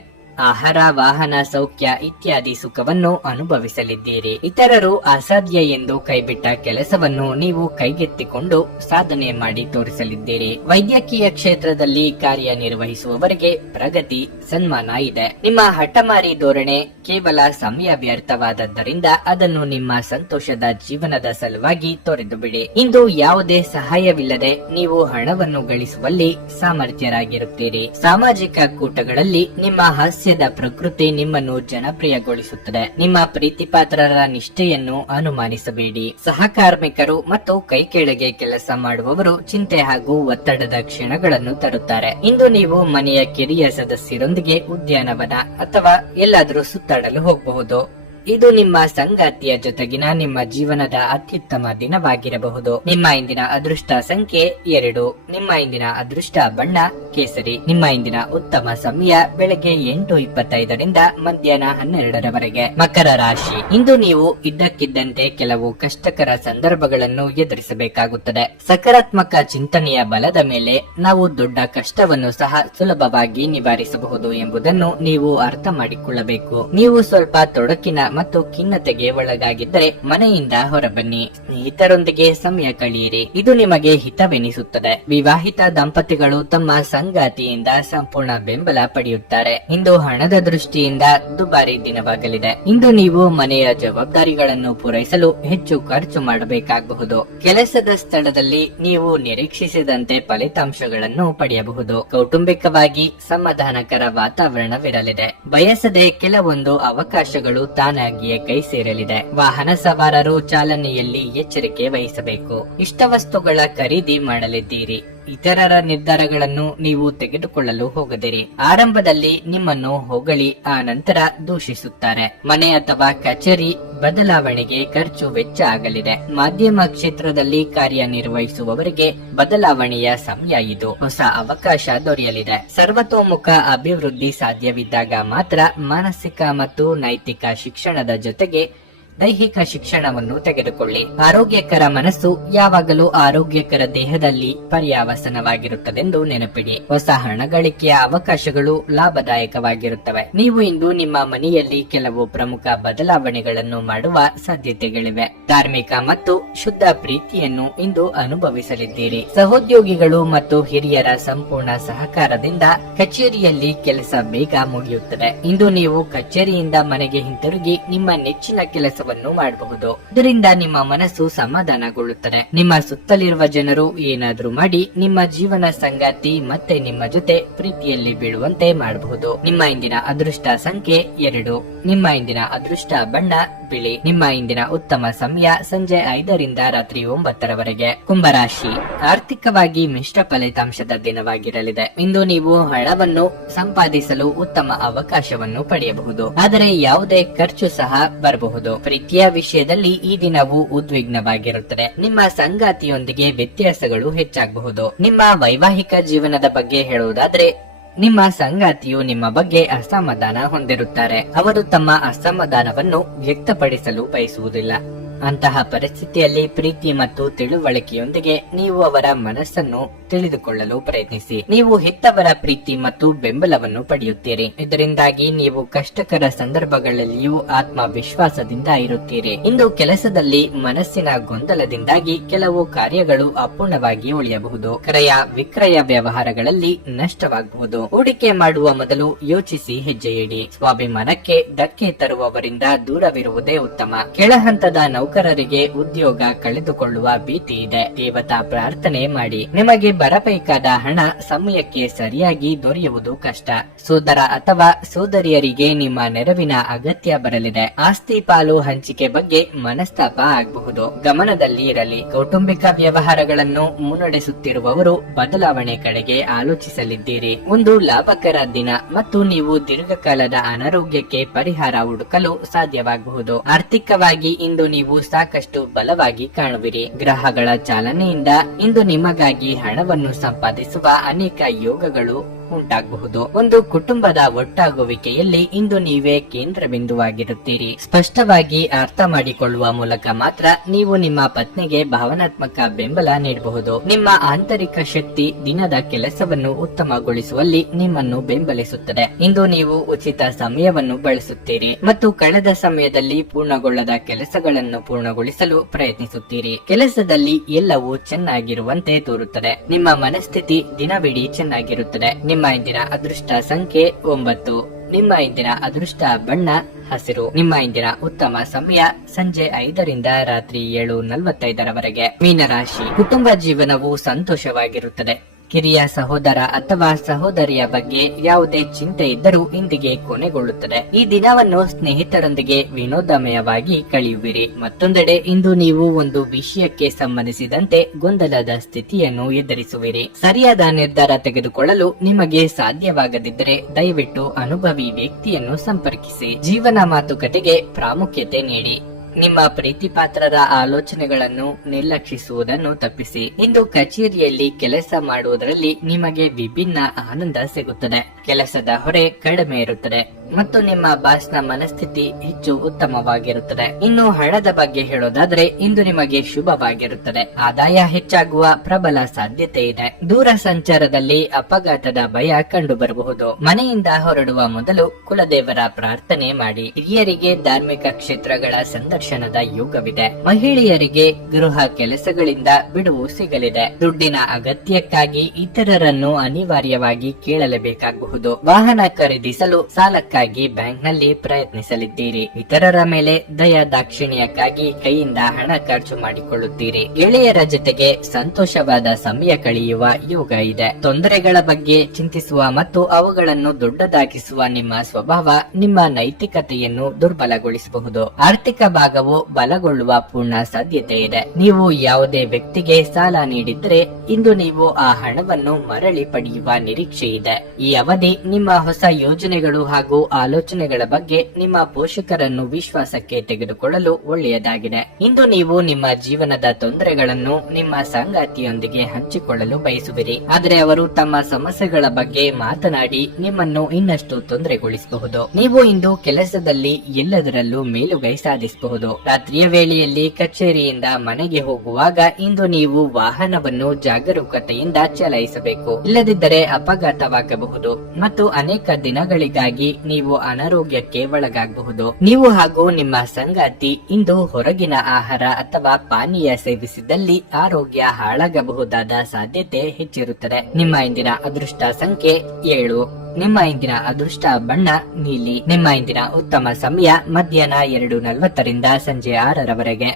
ಆಹಾರ, ವಾಹನ, ಸೌಖ್ಯ ಇತ್ಯಾದಿ ಸುಖವನ್ನು ಅನುಭವಿಸಲಿದ್ದೀರಿ. ಇತರರು ಅಸಾಧ್ಯ ಎಂದು ಕೈಬಿಟ್ಟ ಕೆಲಸವನ್ನು ನೀವು ಕೈಗೆತ್ತಿಕೊಂಡು ಸಾಧನೆ ಮಾಡಿ ತೋರಿಸಲಿದ್ದೀರಿ. ವೈದ್ಯಕೀಯ ಕ್ಷೇತ್ರದಲ್ಲಿ ಕಾರ್ಯನಿರ್ವಹಿಸುವವರಿಗೆ ಪ್ರಗತಿ, ಸನ್ಮಾನ ಇದೆ. ನಿಮ್ಮ ಹಠಮಾರಿ ಧೋರಣೆ ಕೇವಲ ಸಮಯ ವ್ಯರ್ಥವಾದದ್ದರಿಂದ ಅದನ್ನು ನಿಮ್ಮ ಸಂತೋಷದ ಜೀವನದ ಸಲುವಾಗಿ ತೊರೆದು ಬಿಡಿ. ಇಂದು ಯಾವುದೇ ಸಹಾಯವಿಲ್ಲದೆ ನೀವು ಹಣವನ್ನು ಗಳಿಸುವಲ್ಲಿ ಸಾಮರ್ಥ್ಯರಾಗಿರುತ್ತೀರಿ. ಸಾಮಾಜಿಕ ಕೂಟಗಳಲ್ಲಿ ನಿಮ್ಮ ಹಾಸ್ಯದ ಪ್ರಕೃತಿ ನಿಮ್ಮನ್ನು ಜನಪ್ರಿಯಗೊಳಿಸುತ್ತದೆ. ನಿಮ್ಮ ಪ್ರೀತಿಪಾತ್ರರ ನಿಷ್ಠೆಯನ್ನು ಅನುಮಾನಿಸಬೇಡಿ. ಸಹಕಾರ್ಮಿಕರು ಮತ್ತು ಕೈಕೆಳಗೆ ಕೆಲಸ ಮಾಡುವವರು ಚಿಂತೆ ಹಾಗೂ ಒತ್ತಡದ ಕ್ಷಣಗಳನ್ನು ತರುತ್ತಾರೆ. ಇಂದು ನೀವು ಮನೆಯ ಕಿರಿಯ ಸದಸ್ಯರೊಂದಿಗೆ ಉದ್ಯಾನವನ ಅಥವಾ ಎಲ್ಲಾದರೂ ಸುತ್ತಾಡಲು ಹೋಗಬಹುದು. ಇದು ನಿಮ್ಮ ಸಂಗಾತಿಯ ಜೊತೆಗಿನ ನಿಮ್ಮ ಜೀವನದ ಅತ್ಯುತ್ತಮ ದಿನವಾಗಿರಬಹುದು. ನಿಮ್ಮ ಇಂದಿನ ಅದೃಷ್ಟ ಸಂಖ್ಯೆ 2. ನಿಮ್ಮ ಇಂದಿನ ಅದೃಷ್ಟ ಬಣ್ಣ ಕೇಸರಿ. ನಿಮ್ಮ ಇಂದಿನ ಉತ್ತಮ ಸಮಯ ಬೆಳಗ್ಗೆ 8:25ರಿಂದ ಮಧ್ಯಾಹ್ನ 12ರವರೆಗೆ. ಮಕರ ರಾಶಿ. ಇಂದು ನೀವು ಇದ್ದಕ್ಕಿದ್ದಂತೆ ಕೆಲವು ಕಷ್ಟಕರ ಸಂದರ್ಭಗಳನ್ನು ಎದುರಿಸಬೇಕಾಗುತ್ತದೆ. ಸಕಾರಾತ್ಮಕ ಚಿಂತನೆಯ ಬಲದ ಮೇಲೆ ನಾವು ದೊಡ್ಡ ಕಷ್ಟವನ್ನು ಸಹ ಸುಲಭವಾಗಿ ನಿವಾರಿಸಬಹುದು ಎಂಬುದನ್ನು ನೀವು ಅರ್ಥ ಮಾಡಿಕೊಳ್ಳಬೇಕು. ನೀವು ಸ್ವಲ್ಪ ತೊಡಕಿನ ಮತ್ತು ಖಿನ್ನತೆಗೆ ಒಳಗಾಗಿದ್ದರೆ ಮನೆಯಿಂದ ಹೊರಬನ್ನಿ. ಸ್ನೇಹಿತರೊಂದಿಗೆ ಸಮಯ ಕಳೆಯಿರಿ. ಇದು ನಿಮಗೆ ಹಿತವೆನಿಸುತ್ತದೆ. ವಿವಾಹಿತ ದಂಪತಿಗಳು ತಮ್ಮ ಸಂಗಾತಿಯಿಂದ ಸಂಪೂರ್ಣ ಬೆಂಬಲ ಪಡೆಯುತ್ತಾರೆ. ಇಂದು ಹಣದ ದೃಷ್ಟಿಯಿಂದ ದುಬಾರಿ ದಿನವಾಗಲಿದೆ. ಇಂದು ನೀವು ಮನೆಯ ಜವಾಬ್ದಾರಿಗಳನ್ನು ಪೂರೈಸಲು ಹೆಚ್ಚು ಖರ್ಚು ಮಾಡಬೇಕಾಗಬಹುದು. ಕೆಲಸದ ಸ್ಥಳದಲ್ಲಿ ನೀವು ನಿರೀಕ್ಷಿಸಿದಂತೆ ಫಲಿತಾಂಶಗಳನ್ನು ಪಡೆಯಬಹುದು. ಕೌಟುಂಬಿಕವಾಗಿ ಸಮಾಧಾನಕರ ವಾತಾವರಣವಿರಲಿದೆ. ಬಯಸದೆ ಕೆಲವೊಂದು ಅವಕಾಶಗಳು ತಾನಾಗಿಯೇ ಕೈ ಸೇರಲಿದೆ. ವಾಹನ ಸವಾರರು ಚಾಲನೆಯಲ್ಲಿ ಎಚ್ಚರಿಕೆ ವಹಿಸಬೇಕು. ಇಷ್ಟವಸ್ತುಗಳ ಖರೀದಿ ಮಾಡಲಿದ್ದೀರಿ. ಇತರರ ನಿರ್ಧಾರಗಳನ್ನು ನೀವು ತೆಗೆದುಕೊಳ್ಳಲು ಹೋಗದಿರಿ. ಆರಂಭದಲ್ಲಿ ನಿಮ್ಮನ್ನು ಹೊಗಳಿ ಆ ನಂತರ ದೂಷಿಸುತ್ತಾರೆ. ಮನೆ ಅಥವಾ ಕಚೇರಿ ಬದಲಾವಣೆಗೆ ಖರ್ಚು ವೆಚ್ಚ ಆಗಲಿದೆ. ಮಾಧ್ಯಮ ಕ್ಷೇತ್ರದಲ್ಲಿ ಕಾರ್ಯನಿರ್ವಹಿಸುವವರಿಗೆ ಬದಲಾವಣೆಯ ಸಮಯ ಇದು. ಹೊಸ ಅವಕಾಶ ದೊರೆಯಲಿದೆ. ಸರ್ವತೋಮುಖ ಅಭಿವೃದ್ಧಿ ಸಾಧ್ಯವಿದ್ದಾಗ ಮಾತ್ರ ಮಾನಸಿಕ ಮತ್ತು ನೈತಿಕ ಶಿಕ್ಷಣದ ಜೊತೆಗೆ ದೈಹಿಕ ಶಿಕ್ಷಣವನ್ನು ತೆಗೆದುಕೊಳ್ಳಿ. ಆರೋಗ್ಯಕರ ಮನಸ್ಸು ಯಾವಾಗಲೂ ಆರೋಗ್ಯಕರ ದೇಹದಲ್ಲಿ ಪರ್ಯಾವಸನವಾಗಿರುತ್ತದೆಂದು ನೆನಪಿಡಿ. ಹೊಸ ಹಣ ಗಳಿಕೆಯ ಅವಕಾಶಗಳು ಲಾಭದಾಯಕವಾಗಿರುತ್ತವೆ. ನೀವು ಇಂದು ನಿಮ್ಮ ಮನೆಯಲ್ಲಿ ಕೆಲವು ಪ್ರಮುಖ ಬದಲಾವಣೆಗಳನ್ನು ಮಾಡುವ ಸಾಧ್ಯತೆಗಳಿವೆ. ಧಾರ್ಮಿಕ ಮತ್ತು ಶುದ್ಧ ಪ್ರೀತಿಯನ್ನು ಇಂದು ಅನುಭವಿಸಲಿದ್ದೀರಿ. ಸಹೋದ್ಯೋಗಿಗಳು ಮತ್ತು ಹಿರಿಯರ ಸಂಪೂರ್ಣ ಸಹಕಾರದಿಂದ ಕಚೇರಿಯಲ್ಲಿ ಕೆಲಸ ಬೇಗ ಮುಗಿಯುತ್ತದೆ. ಇಂದು ನೀವು ಕಚೇರಿಯಿಂದ ಮನೆಗೆ ಹಿಂತಿರುಗಿ ನಿಮ್ಮ ನೆಚ್ಚಿನ ಕೆಲಸವನ್ನು ಮಾಡಬಹುದು. ಇದರಿಂದ ನಿಮ್ಮ ಮನಸ್ಸು ಸಮಾಧಾನಗೊಳ್ಳುತ್ತದೆ. ನಿಮ್ಮ ಸುತ್ತಲಿರುವ ಜನರು ಏನಾದ್ರೂ ಮಾಡಿ ನಿಮ್ಮ ಜೀವನ ಸಂಗಾತಿ ಮತ್ತೆ ನಿಮ್ಮ ಜೊತೆ ಪ್ರೀತಿಯಲ್ಲಿ ಬೀಳುವಂತೆ ಮಾಡಬಹುದು. ನಿಮ್ಮ ಇಂದಿನ ಅದೃಷ್ಟ ಸಂಖ್ಯೆ 2. ನಿಮ್ಮ ಇಂದಿನ ಅದೃಷ್ಟ ಬಣ್ಣ ಬಿಳಿ. ನಿಮ್ಮ ಇಂದಿನ ಉತ್ತಮ ಸಮಯ ಸಂಜೆ 5ರಿಂದ ರಾತ್ರಿ 9ರವರೆಗೆ. ಕುಂಭರಾಶಿ. ಆರ್ಥಿಕವಾಗಿ ಮಿಶ್ರ ಫಲಿತಾಂಶದ ದಿನವಾಗಿರಲಿದೆ. ಇಂದು ನೀವು ಹಣವನ್ನು ಸಂಪಾದಿಸಲು ಉತ್ತಮ ಅವಕಾಶವನ್ನು ಪಡೆಯಬಹುದು. ಆದರೆ ಯಾವುದೇ ಖರ್ಚು ಸಹ ಬರಬಹುದು. ಪ್ರೀತಿಯ ವಿಷಯದಲ್ಲಿ ಈ ದಿನವು ಉದ್ವಿಗ್ನವಾಗಿರುತ್ತದೆ. ನಿಮ್ಮ ಸಂಗಾತಿಯೊಂದಿಗೆ ವ್ಯತ್ಯಾಸಗಳು ಹೆಚ್ಚಾಗಬಹುದು. ನಿಮ್ಮ ವೈವಾಹಿಕ ಜೀವನದ ಬಗ್ಗೆ ಹೇಳುವುದಾದ್ರೆ ನಿಮ್ಮ ಸಂಗಾತಿಯು ನಿಮ್ಮ ಬಗ್ಗೆ ಅಸಮಾಧಾನ ಹೊಂದಿರುತ್ತಾರೆ. ಅವರು ತಮ್ಮ ಅಸಮಾಧಾನವನ್ನು ವ್ಯಕ್ತಪಡಿಸಲು ಬಯಸುವುದಿಲ್ಲ. ಅಂತಹ ಪರಿಸ್ಥಿತಿಯಲ್ಲಿ ಪ್ರೀತಿ ಮತ್ತು ತಿಳುವಳಿಕೆಯೊಂದಿಗೆ ನೀವು ಅವರ ಮನಸ್ಸನ್ನು ತಿಳಿದುಕೊಳ್ಳಲು ಪ್ರಯತ್ನಿಸಿ. ನೀವು ಹೆತ್ತವರ ಪ್ರೀತಿ ಮತ್ತು ಬೆಂಬಲವನ್ನು ಪಡೆಯುತ್ತೀರಿ. ಇದರಿಂದಾಗಿ ನೀವು ಕಷ್ಟಕರ ಸಂದರ್ಭಗಳಲ್ಲಿಯೂ ಆತ್ಮವಿಶ್ವಾಸದಿಂದ ಇರುತ್ತೀರಿ. ಇಂದು ಕೆಲಸದಲ್ಲಿ ಮನಸ್ಸಿನ ಗೊಂದಲದಿಂದಾಗಿ ಕೆಲವು ಕಾರ್ಯಗಳು ಅಪೂರ್ಣವಾಗಿ ಉಳಿಯಬಹುದು. ಕ್ರಯ ವಿಕ್ರಯ ವ್ಯವಹಾರಗಳಲ್ಲಿ ನಷ್ಟವಾಗಬಹುದು. ಹೂಡಿಕೆ ಮಾಡುವ ಮೊದಲು ಯೋಚಿಸಿ ಹೆಜ್ಜೆ ಇಡಿ. ಸ್ವಾಭಿಮಾನಕ್ಕೆ ಧಕ್ಕೆ ತರುವವರಿಂದ ದೂರವಿರುವುದೇ ಉತ್ತಮ. ಕೆಳಹಂತದ ನೌಕರರಿಗೆ ಉದ್ಯೋಗ ಕಳೆದುಕೊಳ್ಳುವ ಭೀತಿ ಇದೆ. ದೇವತಾ ಪ್ರಾರ್ಥನೆ ಮಾಡಿ. ನಿಮಗೆ ಬರಬೇಕಾದ ಹಣ ಸಮಯಕ್ಕೆ ಸರಿಯಾಗಿ ದೊರೆಯುವುದು ಕಷ್ಟ. ಸೋದರ ಅಥವಾ ಸೋದರಿಯರಿಗೆ ನಿಮ್ಮ ನೆರವಿನ ಅಗತ್ಯ ಬರಲಿದೆ. ಆಸ್ತಿ ಪಾಲು ಹಂಚಿಕೆ ಬಗ್ಗೆ ಮನಸ್ತಾಪ ಆಗಬಹುದು. ಗಮನದಲ್ಲಿ ಇರಲಿ. ಕೌಟುಂಬಿಕ ವ್ಯವಹಾರಗಳನ್ನು ಮುನ್ನಡೆಸುತ್ತಿರುವವರು ಬದಲಾವಣೆ ಕಡೆಗೆ ಆಲೋಚಿಸಲಿದ್ದೀರಿ. ಒಂದು ಲಾಭಕರ ದಿನ ಮತ್ತು ನೀವು ದೀರ್ಘಕಾಲದ ಅನಾರೋಗ್ಯಕ್ಕೆ ಪರಿಹಾರ ಹುಡುಕಲು ಸಾಧ್ಯವಾಗಬಹುದು. ಆರ್ಥಿಕವಾಗಿ ಇಂದು ನೀವು ಸಾಕಷ್ಟು ಬಲವಾಗಿ ಕಾಣುವಿರಿ. ಗ್ರಹಗಳ ಚಾಲನೆಯಿಂದ ಇಂದು ನಿಮಗಾಗಿ ಹಣವನ್ನು ಸಂಪಾದಿಸುವ ಅನೇಕ ಯೋಗಗಳು ಉಂಟಾಗಬಹುದು. ಒಂದು ಕುಟುಂಬದ ಒಟ್ಟಾಗುವಿಕೆಯಲ್ಲಿ ಇಂದು ನೀವೇ ಕೇಂದ್ರ ಬಿಂದುವಾಗಿರುತ್ತೀರಿ. ಸ್ಪಷ್ಟವಾಗಿ ಅರ್ಥ ಮಾಡಿಕೊಳ್ಳುವ ಮೂಲಕ ಮಾತ್ರ ನೀವು ನಿಮ್ಮ ಪತ್ನಿಗೆ ಭಾವನಾತ್ಮಕ ಬೆಂಬಲ ನೀಡಬಹುದು. ನಿಮ್ಮ ಆಂತರಿಕ ಶಕ್ತಿ ದಿನದ ಕೆಲಸವನ್ನು ಉತ್ತಮಗೊಳಿಸುವಲ್ಲಿ ನಿಮ್ಮನ್ನು ಬೆಂಬಲಿಸುತ್ತದೆ. ಇಂದು ನೀವು ಉಚಿತ ಸಮಯವನ್ನು ಬಳಸುತ್ತೀರಿ ಮತ್ತು ಕಳೆದ ಸಮಯದಲ್ಲಿ ಪೂರ್ಣಗೊಳ್ಳದ ಕೆಲಸಗಳನ್ನು ಪೂರ್ಣಗೊಳಿಸಲು ಪ್ರಯತ್ನಿಸುತ್ತೀರಿ. ಕೆಲಸದಲ್ಲಿ ಎಲ್ಲವೂ ಚೆನ್ನಾಗಿರುವಂತೆ ತೋರುತ್ತದೆ. ನಿಮ್ಮ ಮನಸ್ಥಿತಿ ದಿನವಿಡೀ ಚೆನ್ನಾಗಿರುತ್ತದೆ. ನಿಮ್ಮ ಇಂದಿನ ಅದೃಷ್ಟ ಸಂಖ್ಯೆ 9. ನಿಮ್ಮ ಇಂದಿನ ಅದೃಷ್ಟ ಬಣ್ಣ ಹಸಿರು. ನಿಮ್ಮ ಇಂದಿನ ಉತ್ತಮ ಸಮಯ ಸಂಜೆ 5ರಿಂದ ರಾತ್ರಿ 7:45ರವರೆಗೆ. ಮೀನರಾಶಿ, ಕುಟುಂಬ ಜೀವನವು ಸಂತೋಷವಾಗಿರುತ್ತದೆ. ಕಿರಿಯ ಸಹೋದರ ಅಥವಾ ಸಹೋದರಿಯ ಬಗ್ಗೆ ಯಾವುದೇ ಚಿಂತೆ ಇದ್ದರೂ ಇಂದಿಗೆ ಕೊನೆಗೊಳ್ಳುತ್ತದೆ. ಈ ದಿನವನ್ನು ಸ್ನೇಹಿತರೊಂದಿಗೆ ವಿನೋದಮಯವಾಗಿ ಕಳೆಯುವಿರಿ. ಮತ್ತೊಂದೆಡೆ ಇಂದು ನೀವು ಒಂದು ವಿಷಯಕ್ಕೆ ಸಂಬಂಧಿಸಿದಂತೆ ಗೊಂದಲದ ಸ್ಥಿತಿಯನ್ನು ಎದುರಿಸುವಿರಿ. ಸರಿಯಾದ ನಿರ್ಧಾರ ತೆಗೆದುಕೊಳ್ಳಲು ನಿಮಗೆ ಸಾಧ್ಯವಾಗದಿದ್ದರೆ ದಯವಿಟ್ಟು ಅನುಭವಿ ವ್ಯಕ್ತಿಯನ್ನು ಸಂಪರ್ಕಿಸಿ. ಜೀವನ ಮಾತುಕತೆಗೆ ಪ್ರಾಮುಖ್ಯತೆ ನೀಡಿ. ನಿಮ್ಮ ಪ್ರೀತಿಪಾತ್ರರ ಆಲೋಚನೆಗಳನ್ನು ನಿರ್ಲಕ್ಷಿಸುವುದನ್ನು ತಪ್ಪಿಸಿ. ಇಂದು ಕಚೇರಿಯಲ್ಲಿ ಕೆಲಸ ಮಾಡುವುದರಲ್ಲಿ ನಿಮಗೆ ವಿಭಿನ್ನ ಆನಂದ ಸಿಗುತ್ತದೆ. ಕೆಲಸದ ಹೊರೆ ಕಡಿಮೆ ಇರುತ್ತದೆ ಮತ್ತು ನಿಮ್ಮ ಬಾಸ್ನ ಮನಸ್ಥಿತಿ ಹೆಚ್ಚು ಉತ್ತಮವಾಗಿರುತ್ತದೆ. ಇನ್ನು ಹಣದ ಬಗ್ಗೆ ಹೇಳೋದಾದ್ರೆ ಇಂದು ನಿಮಗೆ ಶುಭವಾಗಿರುತ್ತದೆ. ಆದಾಯ ಹೆಚ್ಚಾಗುವ ಪ್ರಬಲ ಸಾಧ್ಯತೆ ಇದೆ. ದೂರ ಸಂಚಾರದಲ್ಲಿ ಅಪಘಾತದ ಭಯ ಕಂಡು ಬರಬಹುದು. ಮನೆಯಿಂದ ಹೊರಡುವ ಮೊದಲು ಕುಲದೇವರ ಪ್ರಾರ್ಥನೆ ಮಾಡಿ. ಹಿರಿಯರಿಗೆ ಧಾರ್ಮಿಕ ಕ್ಷೇತ್ರಗಳ ಸಂದರ್ಶನದ ಯೋಗವಿದೆ. ಮಹಿಳೆಯರಿಗೆ ಗೃಹ ಕೆಲಸಗಳಿಂದ ಬಿಡುವು ಸಿಗಲಿದೆ. ದುಡ್ಡಿನ ಅಗತ್ಯಕ್ಕಾಗಿ ಇತರರನ್ನು ಅನಿವಾರ್ಯವಾಗಿ ಕೇಳಲೇಬೇಕಾಗಬಹುದು. ವಾಹನ ಖರೀದಿಸಲು ಸಾಲಕ್ಕಾಗಿ ಬ್ಯಾಂಕ್ನಲ್ಲಿ ಪ್ರಯತ್ನಿಸಲಿದ್ದೀರಿ. ಇತರರ ಮೇಲೆ ದಯ ದಾಕ್ಷಿಣ್ಯಕ್ಕಾಗಿ ಕೈಯಿಂದ ಹಣ ಖರ್ಚು ಮಾಡಿಕೊಳ್ಳುತ್ತೀರಿ. ಗೆಳೆಯರ ಜೊತೆಗೆ ಸಂತೋಷವಾದ ಸಮಯ ಕಳೆಯುವ ಯೋಗ ಇದೆ. ತೊಂದರೆಗಳ ಬಗ್ಗೆ ಚಿಂತಿಸುವ ಮತ್ತು ಅವುಗಳನ್ನು ದೊಡ್ಡದಾಗಿಸುವ ನಿಮ್ಮ ಸ್ವಭಾವ ನಿಮ್ಮ ನೈತಿಕತೆಯನ್ನು ದುರ್ಬಲಗೊಳಿಸಬಹುದು. ಆರ್ಥಿಕ ಭಾಗವು ಬಲಗೊಳ್ಳುವ ಪೂರ್ಣ ಸಾಧ್ಯತೆ ಇದೆ. ನೀವು ಯಾವುದೇ ವ್ಯಕ್ತಿಗೆ ಸಾಲ ನೀಡಿದ್ರೆ ಇಂದು ನೀವು ಆ ಹಣವನ್ನು ಮರಳಿ ಪಡೆಯುವ ನಿರೀಕ್ಷೆ ಇದೆ. ಈ ಅವಧಿ ನಿಮ್ಮ ಹೊಸ ಯೋಜನೆಗಳು ಹಾಗೂ ಆಲೋಚನೆಗಳ ಬಗ್ಗೆ ನಿಮ್ಮ ಪೋಷಕರನ್ನು ವಿಶ್ವಾಸಕ್ಕೆ ತೆಗೆದುಕೊಳ್ಳಲು ಒಳ್ಳೆಯದಾಗಿದೆ. ಇಂದು ನೀವು ನಿಮ್ಮ ಜೀವನದ ತೊಂದರೆಗಳನ್ನು ನಿಮ್ಮ ಸಂಗಾತಿಯೊಂದಿಗೆ ಹಂಚಿಕೊಳ್ಳಲು ಬಯಸುವಿರಿ. ಆದರೆ ಅವರು ತಮ್ಮ ಸಮಸ್ಯೆಗಳ ಬಗ್ಗೆ ಮಾತನಾಡಿ ನಿಮ್ಮನ್ನು ಇನ್ನಷ್ಟು ತೊಂದರೆಗೊಳಿಸಬಹುದು. ನೀವು ಇಂದು ಕೆಲಸದಲ್ಲಿ ಎಲ್ಲದರಲ್ಲೂ ಮೇಲುಗೈ ಸಾಧಿಸಬಹುದು. ರಾತ್ರಿಯ ವೇಳೆಯಲ್ಲಿ ಕಚೇರಿಯಿಂದ ಮನೆಗೆ ಹೋಗುವಾಗ ಇಂದು ನೀವು ವಾಹನವನ್ನು ಜಾಗರೂಕತೆಯಿಂದ ಚಲಾಯಿಸಬೇಕು. ಇಲ್ಲದಿದ್ದರೆ ಅಪಘಾತವಾಗಬಹುದು ಮತ್ತು ಅನೇಕ ದಿನಗಳಿಗಾಗಿ ನೀವು ಅನಾರೋಗ್ಯಕ್ಕೆ ಒಳಗಾಗಬಹುದು. ನೀವು ಹಾಗೂ ನಿಮ್ಮ ಸಂಗಾತಿ ಇಂದು ಹೊರಗಿನ ಆಹಾರ ಅಥವಾ ಪಾನೀಯ ಸೇವಿಸಿದಲ್ಲಿ ಆರೋಗ್ಯ ಹಾಳಾಗಬಹುದಾದ ಸಾಧ್ಯತೆ ಹೆಚ್ಚಿರುತ್ತದೆ. ನಿಮ್ಮ ಇಂದಿನ ಅದೃಷ್ಟ ಸಂಖ್ಯೆ 7. ನಿಮ್ಮ ಇಂದಿನ ಅದೃಷ್ಟ ಬಣ್ಣ ನೀಲಿ. ನಿಮ್ಮ ಇಂದಿನ ಉತ್ತಮ ಸಮಯ ಮಧ್ಯಾಹ್ನ 2:40ರಿಂದ ಸಂಜೆ 6ರವರೆಗೆ.